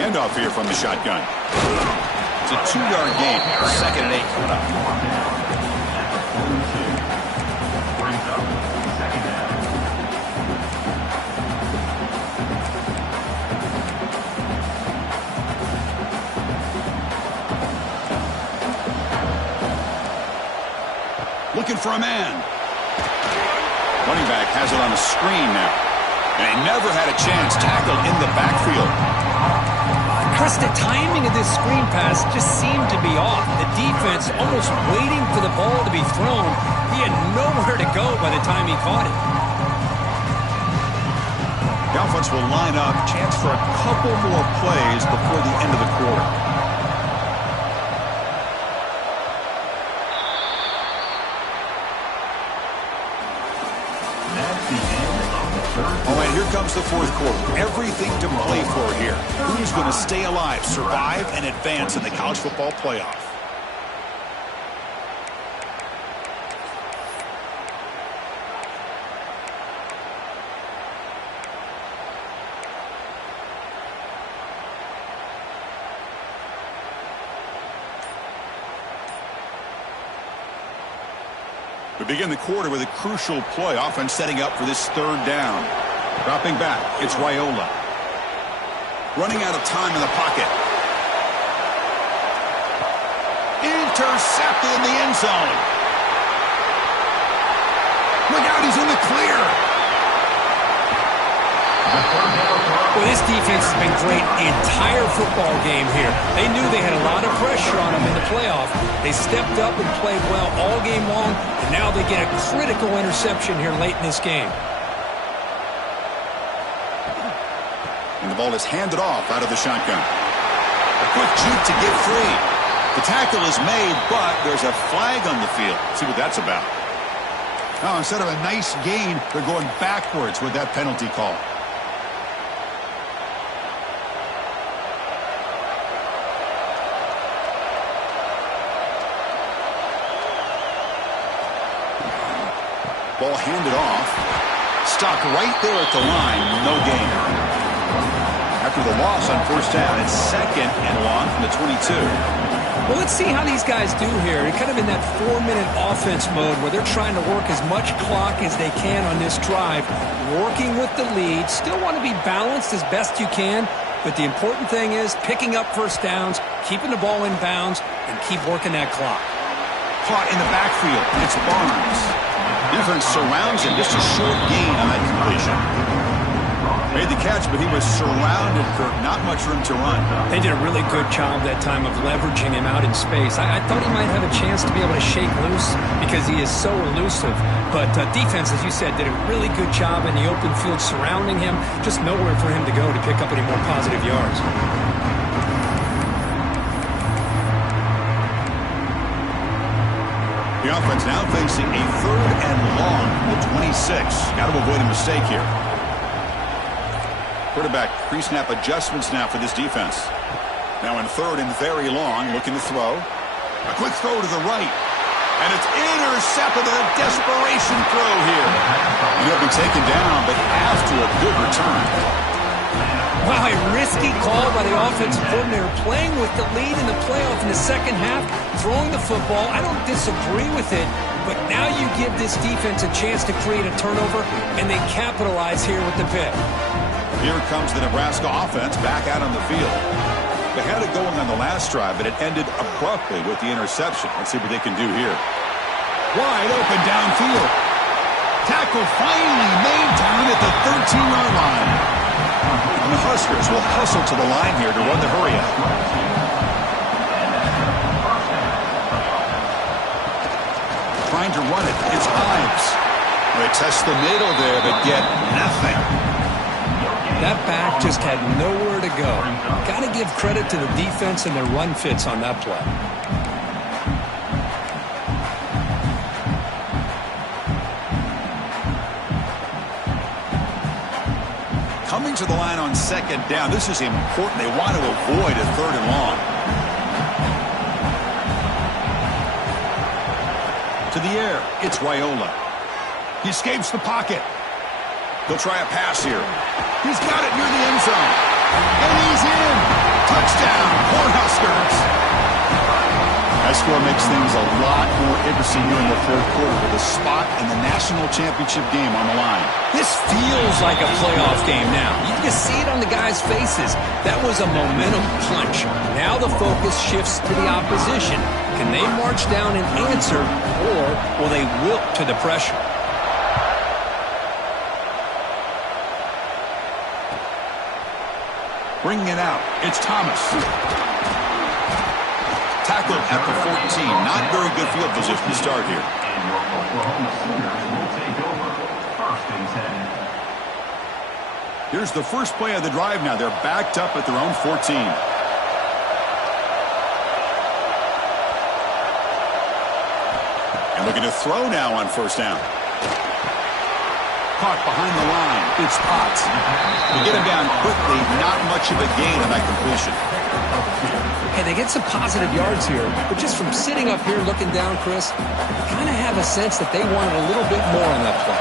Handoff here from the shotgun. It's a 2-yard gain. 2nd and 8 coming up. Looking for a man. Running back has it on a screen now. And he never had a chance. Tackled in the backfield. Chris, the timing of this screen pass just seemed to be off. The defense almost waiting for the ball to be thrown. He had nowhere to go by the time he caught it. The offense will line up. Chance for a couple more plays before the end of the quarter. All right, here comes the fourth quarter. Everything to play for here. Who's going to stay alive, survive, and advance in the college football playoff? We begin the quarter with a crucial play. Offense setting up for this 3rd down. Dropping back, it's Raiola. Running out of time in the pocket. Intercepted in the end zone. Look out, he's in the clear. Well, this defense has been great the entire football game here. They knew they had a lot of pressure on them in the playoff. They stepped up and played well all game long, and now they get a critical interception here late in this game. And the ball is handed off out of the shotgun. A quick juke to get free. The tackle is made, but there's a flag on the field. Let's see what that's about. Now, instead of a nice gain, they're going backwards with that penalty call. Ball handed off. Stopped right there at the line. No gain. After the loss on first down, it's 2nd and long from the 22. Well, let's see how these guys do here. They're kind of in that 4-minute offense mode where they're trying to work as much clock as they can on this drive, working with the lead. Still want to be balanced as best you can, but the important thing is picking up first downs, keeping the ball in bounds, and keep working that clock. Caught in the backfield. It's Barnes. Defense surrounds him. Just a short gain on that completion. Made the catch, but he was surrounded, Kirk. Not much room to run. They did a really good job that time of leveraging him out in space. I thought he might have a chance to be able to shake loose because he is so elusive. But defense, as you said, did a really good job in the open field surrounding him. Just nowhere for him to go to pick up any more positive yards. The offense now facing a 3rd and long from the 26. Got to avoid a mistake here. Quarterback pre-snap adjustments now for this defense. Now in 3rd and very long, looking to throw. A quick throw to the right. And it's intercepted. A desperation throw here. He'll be taken down, but after a good return. Wow, a risky call by the offensive coordinator, playing with the lead in the playoff in the second half, throwing the football. I don't disagree with it, but now you give this defense a chance to create a turnover, and they capitalize here with the pick. Here comes the Nebraska offense back out on the field. They had it going on the last drive, but it ended abruptly with the interception. Let's see what they can do here. Wide open downfield. Tackle finally made down at the 13-yard line. And the Huskers will hustle to the line here to run the hurry up. Trying to run it. It's Ives. They test the middle there, but get nothing. That back just had nowhere to go. Got to give credit to the defense and their run fits on that play. Coming to the line on second down. This is important. They want to avoid a third and long. To the air. It's Raiola. He escapes the pocket. He'll try a pass here. He's got it near the end zone. And he's in. Touchdown, Cornhuskers. That score makes things a lot more interesting here in the fourth quarter with a spot in the national championship game on the line. This feels like a playoff game now. You can see it on the guys' faces. That was a momentum punch. Now the focus shifts to the opposition. Can they march down and answer, or will they wilt to the pressure? Bringing it out, it's Thomas. Tackled at the 14. Not very good field position to start here. And your Oklahoma Sooners will take over. 1st and 10. Here's the first play of the drive now. They're backed up at their own 14. And looking to throw now on first down. Caught behind the line. It's Potts. They get him down quickly. Not much of a gain on that completion. Hey, they get some positive yards here, but just from sitting up here looking down, Chris, kind of have a sense that they wanted a little bit more on that play.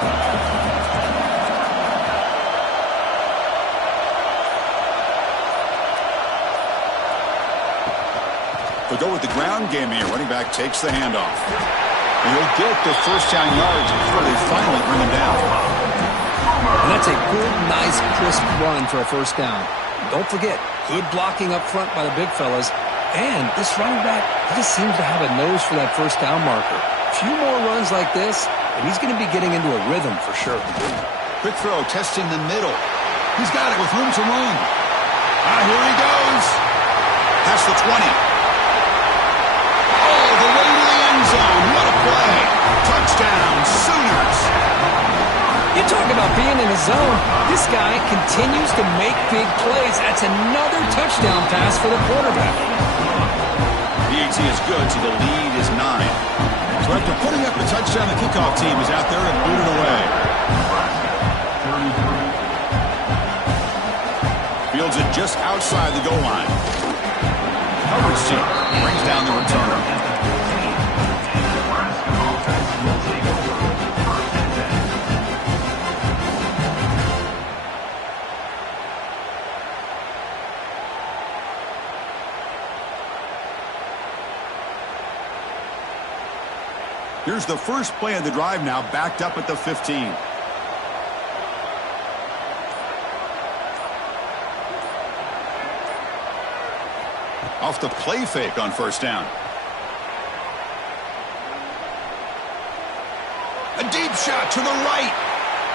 They'll go with the ground game here. Running back takes the handoff. And he'll get the first down yards before they finally bring him down. And that's a good, nice, crisp run for a first down. Don't forget, good blocking up front by the big fellas. And this running back, he just seems to have a nose for that first down marker. A few more runs like this, and he's going to be getting into a rhythm for sure. Quick throw, testing the middle. He's got it with room to run. Here he goes. Past the 20. All the way to the end zone. What a play. Touchdown, Sooners. You talk about being in the zone. This guy continues to make big plays. That's another touchdown pass for the quarterback. The AT is good, so the lead is 9. So after putting up the touchdown, the kickoff team is out there and booted away. Fields it just outside the goal line. Coverage team brings down the returner. Here's the first play of the drive now, backed up at the 15. Off the play fake on first down. A deep shot to the right.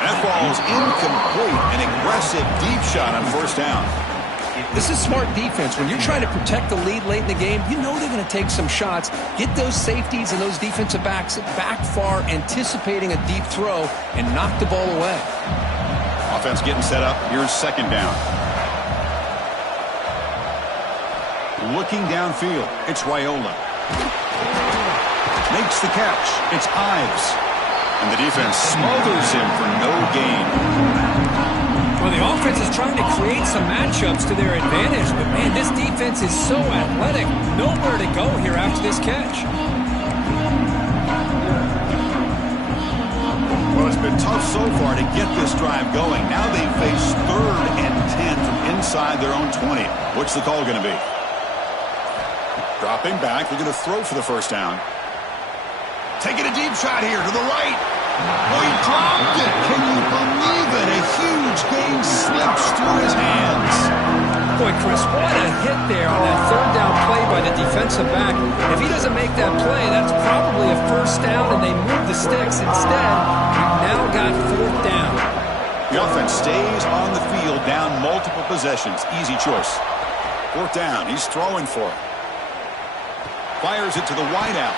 That ball's incomplete. An aggressive deep shot on first down. This is smart defense. When you're trying to protect the lead late in the game, you know they're going to take some shots. Get those safeties and those defensive backs back far, anticipating a deep throw, and knock the ball away. Offense getting set up. Here's second down. Looking downfield. It's Raiola. Makes the catch. It's Ives. And the defense smothers him for no gain. Well, the offense is trying to create some matchups to their advantage, but, man, this defense is so athletic. Nowhere to go here after this catch. Well, it's been tough so far to get this drive going. Now they face 3rd and 10 from inside their own 20. What's the call going to be? Dropping back. They're going to throw for the first down. Taking a deep shot here to the right. Oh, he dropped it. Can you believe it? A huge gain slips through his hands. Boy, Chris, what a hit there on that third down play by by the defensive back. If he doesn't make that play, that's probably a first down, and they move the sticks. Instead, we've now got fourth down. The offense stays on the field, down multiple possessions. Easy choice. Fourth down. He's throwing for it. Fires it to the wideout.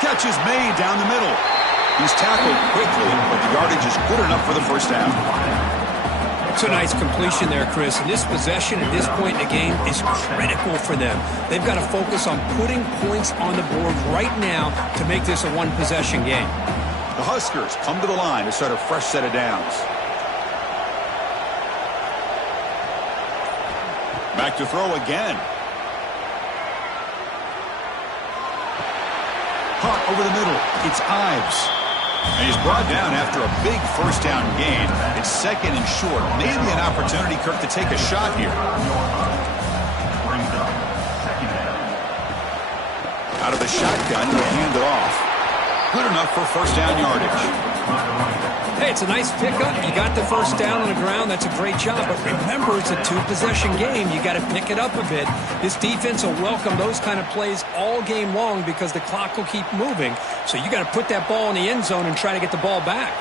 Catch is made down the middle. He's tackled quickly, but the yardage is good enough for the first down. It's a nice completion there, Chris. And this possession at this point in the game is critical for them. They've got to focus on putting points on the board right now to make this a one-possession game. The Huskers come to the line to start a fresh set of downs. Back to throw again. Caught over the middle. It's Ives. And he's brought down after a big first down gain. It's second and short. Maybe an opportunity, Kirk, to take a shot here. Out of the shotgun, he'll hand it off. Good enough for first down yardage. Hey, it's a nice pickup. You got the first down on the ground. That's a great job. But remember, it's a two-possession game. You got to pick it up a bit. This defense will welcome those kind of plays all game long because the clock will keep moving. So you got to put that ball in the end zone and try to get the ball back.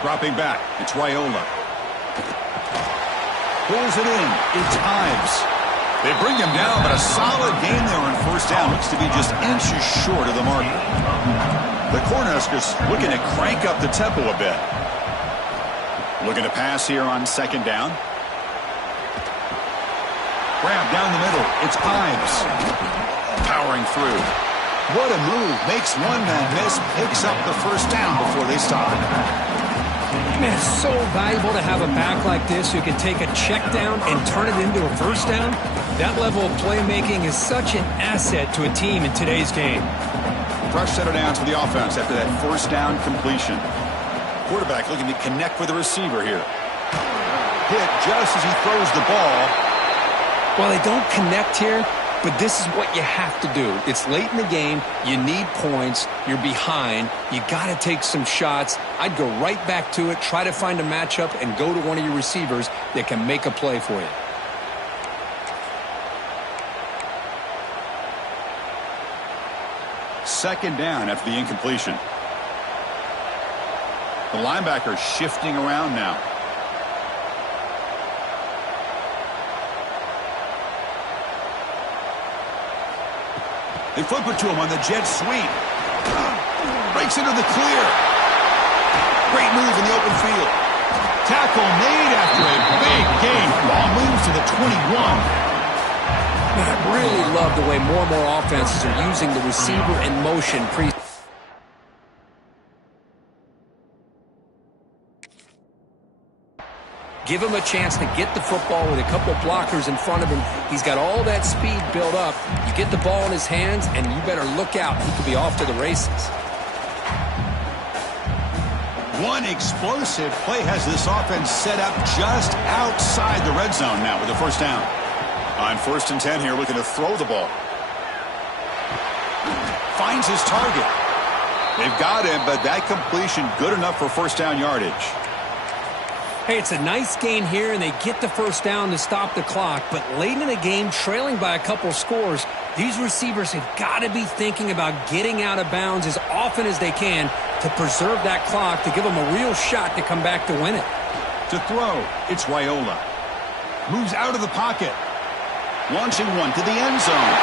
Dropping back. It's Raiola. Pulls it in. It's Ives. They bring him down, but a solid game there on first down. Looks to be just inches short of the marker. The Cornhuskers looking to crank up the tempo a bit. Looking to pass here on second down. Grab down the middle. It's Ives. Powering through. What a move. Makes one man miss. Picks up the first down before they stop. Man, it's so valuable to have a back like this who can take a check down and turn it into a first down. That level of playmaking is such an asset to a team in today's game. Fresh set of downs for the offense after that first down completion. Quarterback looking to connect with the receiver here. Hit just as he throws the ball. Well, they don't connect here, but this is what you have to do. It's late in the game. You need points. You're behind. You got to take some shots. I'd go right back to it, try to find a matchup, and go to one of your receivers that can make a play for you. Second down after the incompletion. The linebacker shifting around now. They flip it to him on the jet sweep. Breaks into the clear. Great move in the open field. Tackle made after a big gain. Ball moves to the 21. I really love the way more and more offenses are using the receiver in motion Give him a chance to get the football with a couple blockers in front of him. He's got all that speed built up. You get the ball in his hands, and you better look out. He could be off to the races. One explosive play has this offense set up just outside the red zone now with a first down. On first and 10 here, looking to throw the ball. Finds his target. They've got him, but that completion good enough for first down yardage. Hey, it's a nice gain here, and they get the first down to stop the clock. But late in the game, trailing by a couple scores, these receivers have got to be thinking about getting out of bounds as often as they can to preserve that clock, to give them a real shot to come back to win it. To throw, it's Raiola. Moves out of the pocket. Launching one to the end zone.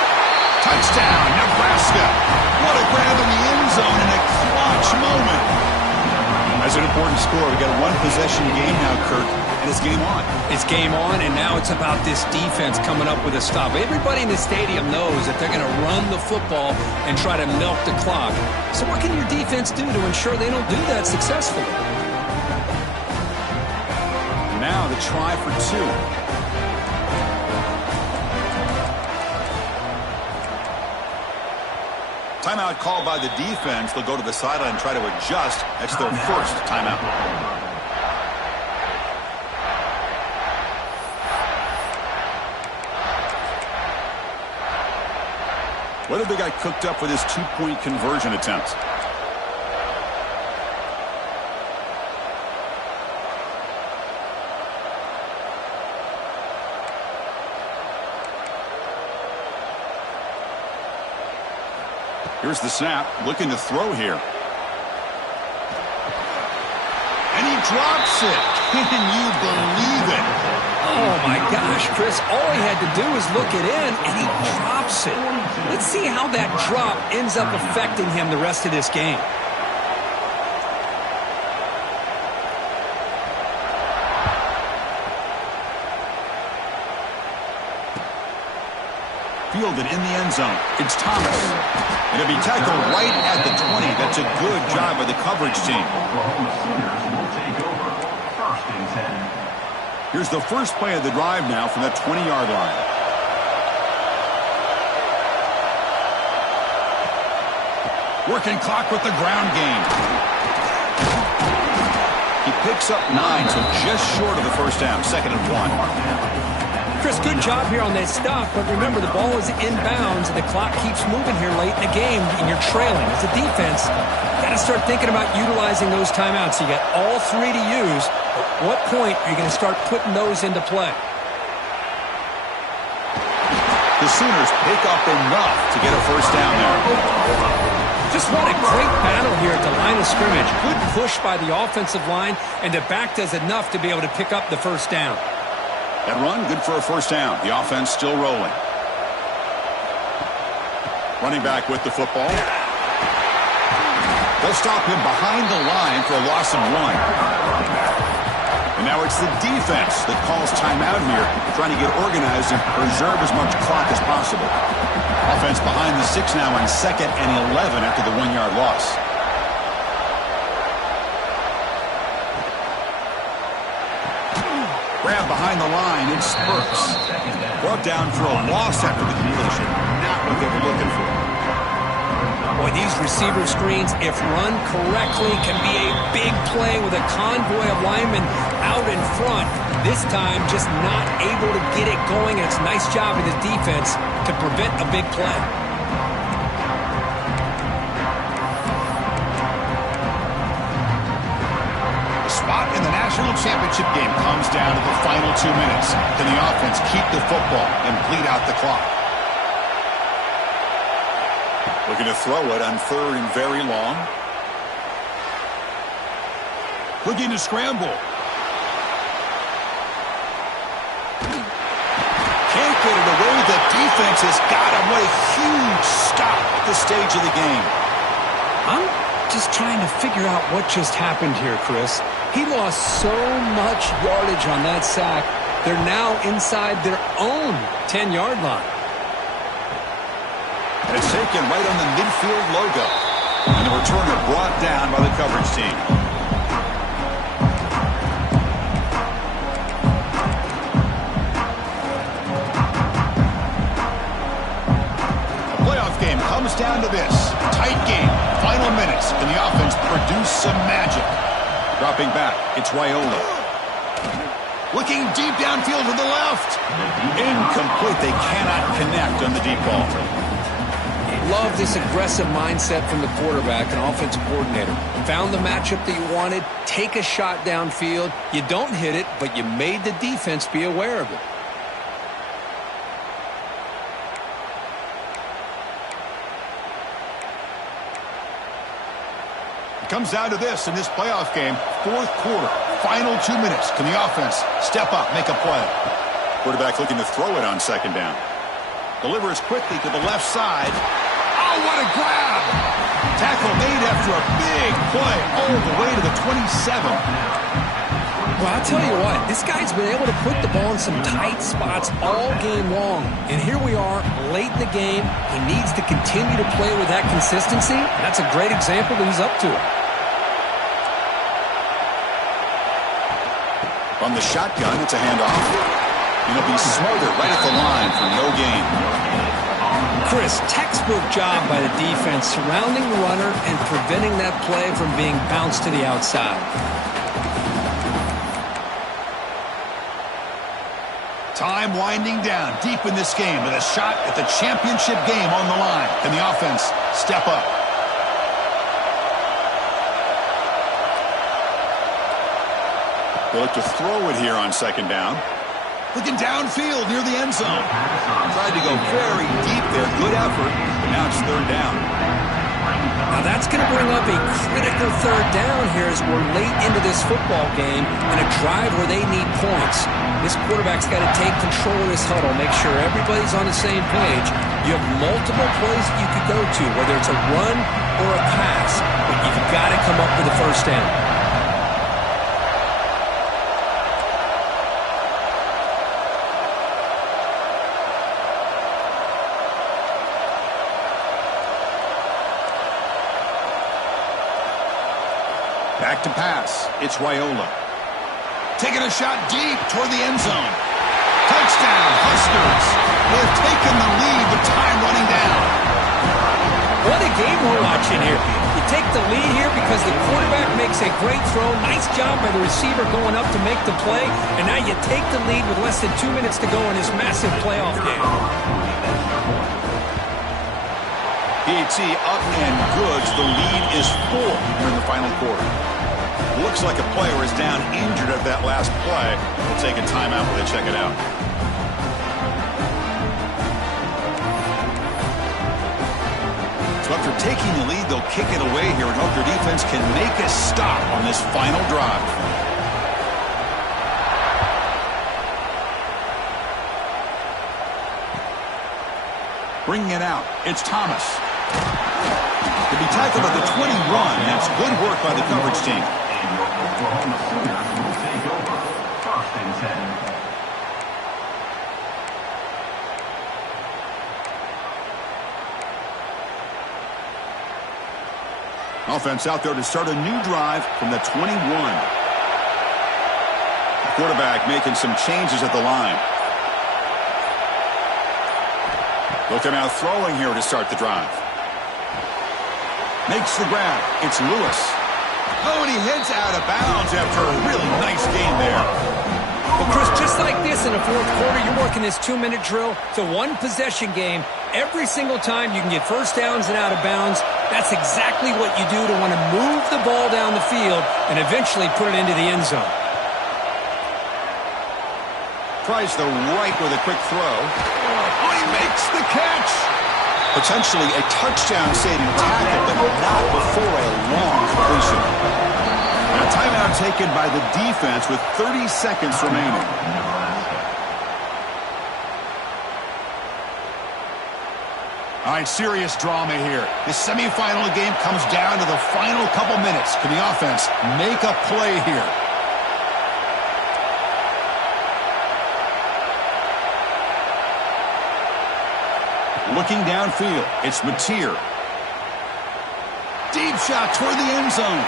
Touchdown, Nebraska. What a grab in the end zone in a clutch moment. That's an important score. We've got a one-possession game now, Kirk, and it's game on. It's game on, and now it's about this defense coming up with a stop. Everybody in the stadium knows that they're going to run the football and try to milk the clock. So what can your defense do to ensure they don't do that successfully? Now the try for two. Timeout called by the defense. They'll go to the sideline and try to adjust. That's their first timeout. What if they got cooked up for this two-point conversion attempt? Here's the snap, looking to throw here. And he drops it. Can you believe it? Oh, my gosh, Chris. All he had to do was look it in, and he drops it. Let's see how that drop ends up affecting him the rest of this game. Fielded in the end zone. It's Thomas. And it'll be tackled right at the 20. That's a good job by the coverage team. Here's the first play of the drive now from the 20-yard line. Working clock with the ground game. He picks up 9, so just short of the first down. 2nd and 1. Chris, good job here on that stop, but remember the ball is inbounds and the clock keeps moving here late in the game and you're trailing. As a defense, you got to start thinking about utilizing those timeouts. You got all 3 to use. At what point are you going to start putting those into play? The Sooners pick up enough to get a first down there. Just what a great battle here at the line of scrimmage. Good push by the offensive line, and the back does enough to be able to pick up the first down. That run, good for a first down. The offense still rolling. Running back with the football. They'll stop him behind the line for a loss of 1. And now it's the defense that calls timeout here, trying to get organized and preserve as much clock as possible. Offense behind the 6 now on 2nd and 11 after the 1-yard loss. Grab behind the line, it's Spurks. Brought down for a loss after the completion. Not what they were looking for. Boy, these receiver screens, if run correctly, can be a big play with a convoy of linemen out in front. This time, just not able to get it going. And it's a nice job of the defense to prevent a big play. Spot in the national championship game comes down to the final 2 minutes. Can the offense keep the football and bleed out the clock? Looking to throw it on 3rd and very long. Looking to scramble. Can't get it away. The defense has got him. What a huge stop at this stage of the game. I'm just trying to figure out what just happened here, Chris. He lost so much yardage on that sack. They're now inside their own 10-yard line. And it's taken right on the midfield logo. And the returner brought down by the coverage team. The playoff game comes down to this. Tight game. Final minutes. Can the offense produce some magic? Dropping back, it's Raiola. Looking deep downfield to the left. Incomplete. They cannot connect on the deep ball. Love this aggressive mindset from the quarterback and offensive coordinator. Found the matchup that you wanted. Take a shot downfield. You don't hit it, but you made the defense be aware of it. Comes down to this in this playoff game. 4th quarter, final 2 minutes. Can the offense step up, make a play? Quarterback looking to throw it on 2nd down. Delivers quickly to the left side. Oh, what a grab! Tackle made after a big play all the way to the 27. Well, I'll tell you what, this guy's been able to put the ball in some tight spots all game long. And here we are, late in the game. He needs to continue to play with that consistency. That's a great example that he's up to it. From the shotgun, it's a handoff. He'll be smothered right at the line for no gain. Chris, textbook job by the defense surrounding the runner and preventing that play from being bounced to the outside. Time winding down deep in this game with a shot at the championship game on the line. Can the offense step up? They look to throw it here on 2nd down. Looking downfield near the end zone. Tried to go very deep there. Good effort, but now it's 3rd down. Now that's going to bring up a critical third down here as we're late into this football game and a drive where they need points. This quarterback's got to take control of this huddle, make sure everybody's on the same page. You have multiple plays that you could go to, whether it's a run or a pass, but you've got to come up with a first down. Back to pass. It's Raiola. Taking a shot deep toward the end zone. Touchdown, Huskers. They have taken the lead with time running down. What a game we're watching here. You take the lead here because the quarterback makes a great throw. Nice job by the receiver going up to make the play. And now you take the lead with less than 2 minutes to go in this massive playoff game. PAT up and good. The lead is 4 here in the final quarter. Looks like a player is down injured at that last play. We'll take a timeout while they check it out. So after taking the lead, they'll kick it away here and hope their defense can make a stop on this final drive. Bringing it out, it's Thomas. To be tackled at the 21, that's good work by the coverage team. Oklahoma Sooners will take over. 1st and 10. Offense out there to start a new drive from the 21. The quarterback making some changes at the line. Looking out throwing here to start the drive. Makes the grab. It's Lewis. Oh, and he heads out of bounds after a really nice game there. Well, Chris, just like this in the fourth quarter, you're working this 2-minute drill. It's a one-possession game. Every single time you can get first downs and out of bounds. That's exactly what you do to want to move the ball down the field and eventually put it into the end zone. Tries the right with a quick throw. Oh, he makes the catch. Potentially a touchdown-saving tackle, but not before a long completion. And a timeout taken by the defense with 30 seconds remaining. All right, serious drama here. This semifinal game comes down to the final couple minutes. Can the offense make a play here? Looking downfield, it's Mateer. Deep shot toward the end zone.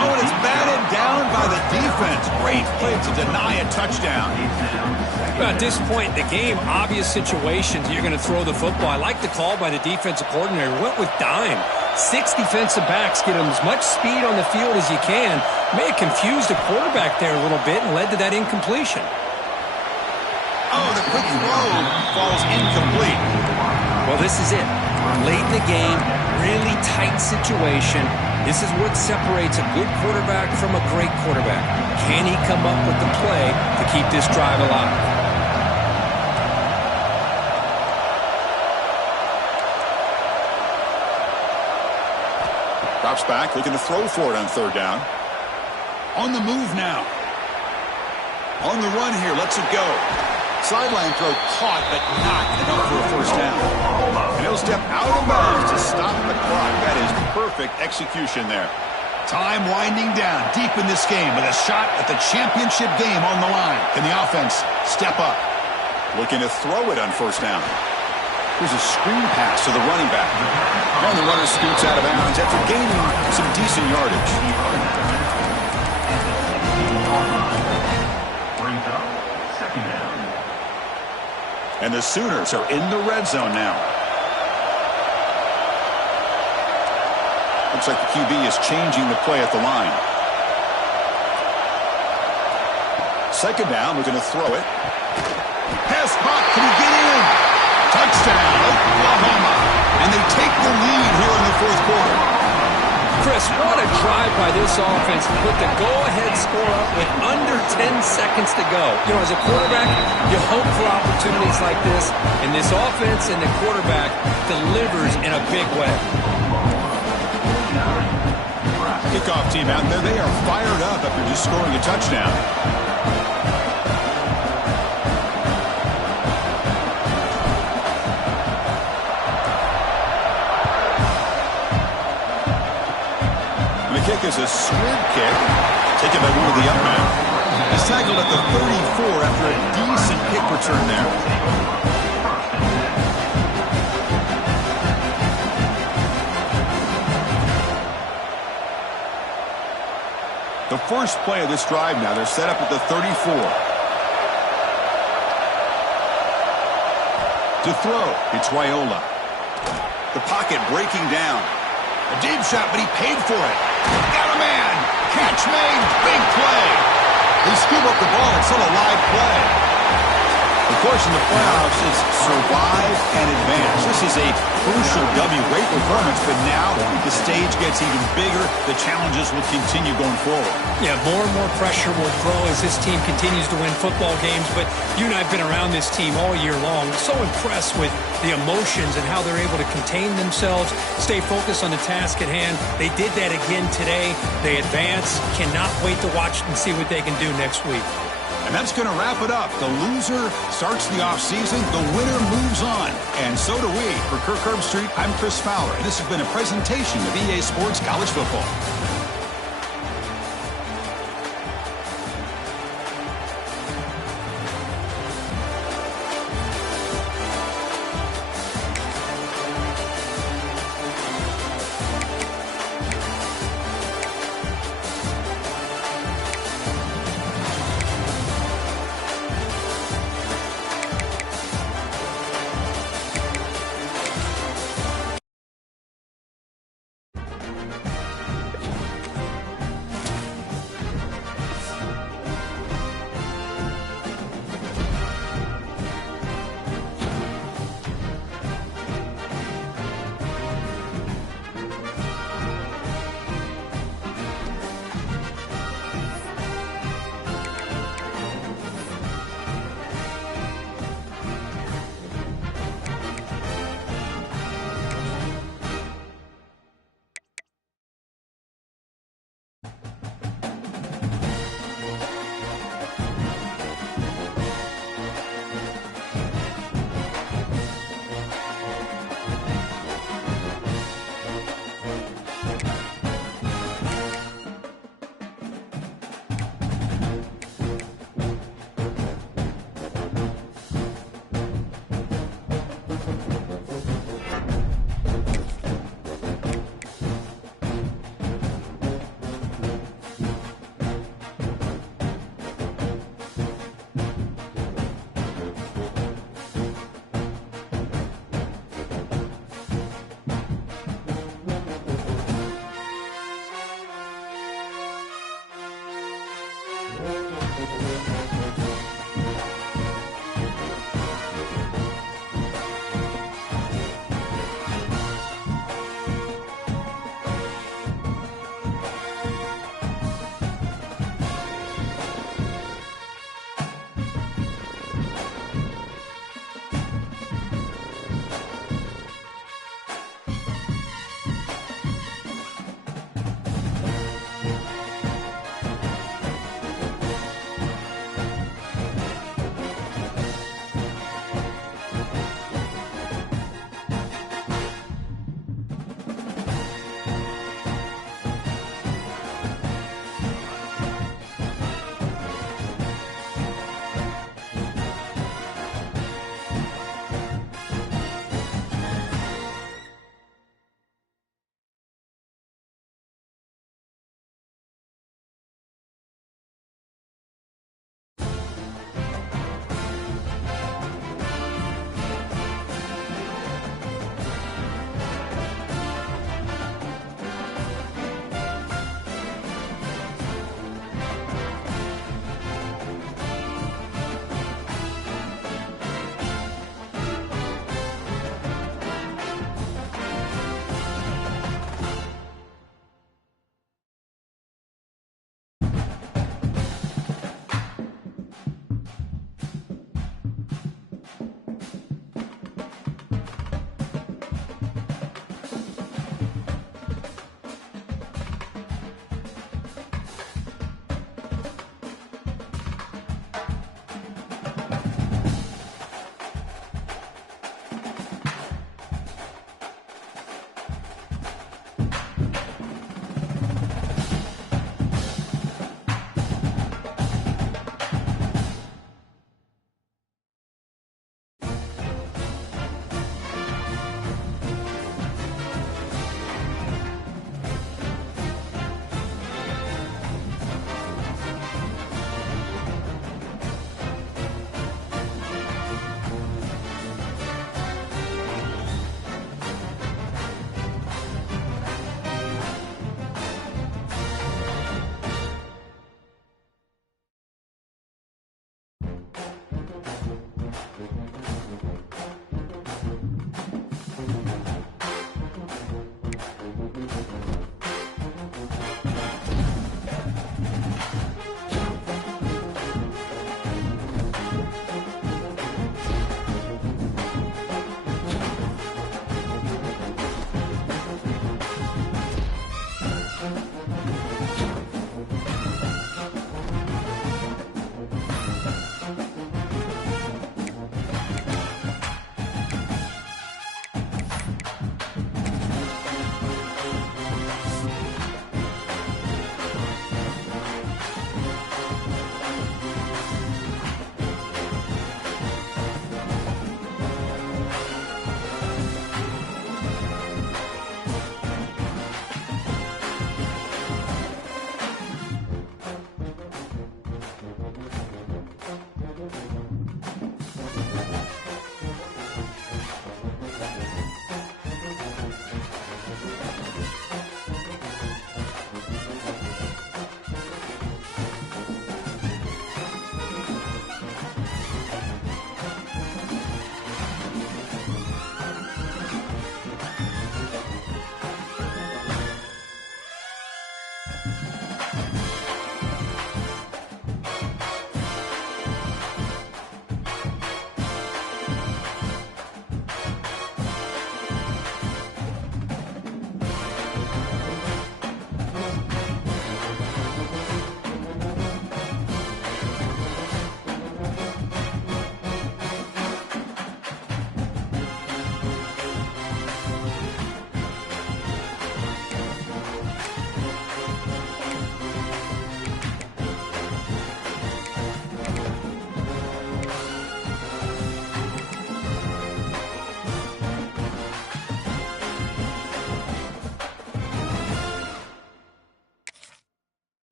Oh, and it's batted down by the defense. Great play to deny a touchdown. At this point in the game, obvious situations, you're going to throw the football. I like the call by the defensive coordinator. Went with dime. 6 defensive backs, get them as much speed on the field as you can. May have confused the quarterback there a little bit and led to that incompletion. Oh, the quick throw falls incomplete. Well, this is it. Late in the game, really tight situation. This is what separates a good quarterback from a great quarterback. Can he come up with the play to keep this drive alive? Drops back, looking to throw for it on third down. On the move now. On the run here, lets it go. Sideline throw caught, but not enough for a first down. And he'll step out of bounds to stop the clock. That is perfect execution there. Time winding down deep in this game with a shot at the championship game on the line. Can the offense step up? Looking to throw it on first down. Here's a screen pass to the running back. And the runner scoots out of bounds after gaining some decent yardage. Brings up 2nd down. And the Sooners are in the red zone now. Looks like the QB is changing the play at the line. 2nd down, we're going to throw it. Pass caught, can he get in? Touchdown, Oklahoma. And they take the lead here in the fourth quarter. Chris, what a drive by this offense to put the go-ahead score up with under 10 seconds to go. You know, as a quarterback, you hope for opportunities like this, and this offense and the quarterback delivers in a big way. Kickoff team out there, they are fired up after just scoring a touchdown. And the kick is a swing kick, taken by one of the up men. He's tackled at the 34 after a decent kick return there. The first play of this drive now, they're set up at the 34. To throw, it's Raiola. The pocket breaking down. A deep shot, but he paid for it. Got a man. Catch made. Big play. They scoop up the ball. It's still a live play. Of course, in the playoffs, it's survive and advance. This is a crucial W. Great performance, but now the stage gets even bigger. The challenges will continue going forward. Yeah, more and more pressure will grow as this team continues to win football games. But you and I have been around this team all year long. So impressed with the emotions and how they're able to contain themselves, stay focused on the task at hand. They did that again today. They advance. Cannot wait to watch and see what they can do next week. And that's going to wrap it up. The loser starts the offseason. The winner moves on. And so do we. For Kirk Herbstreit, I'm Chris Fowler. And this has been a presentation of EA Sports College Football.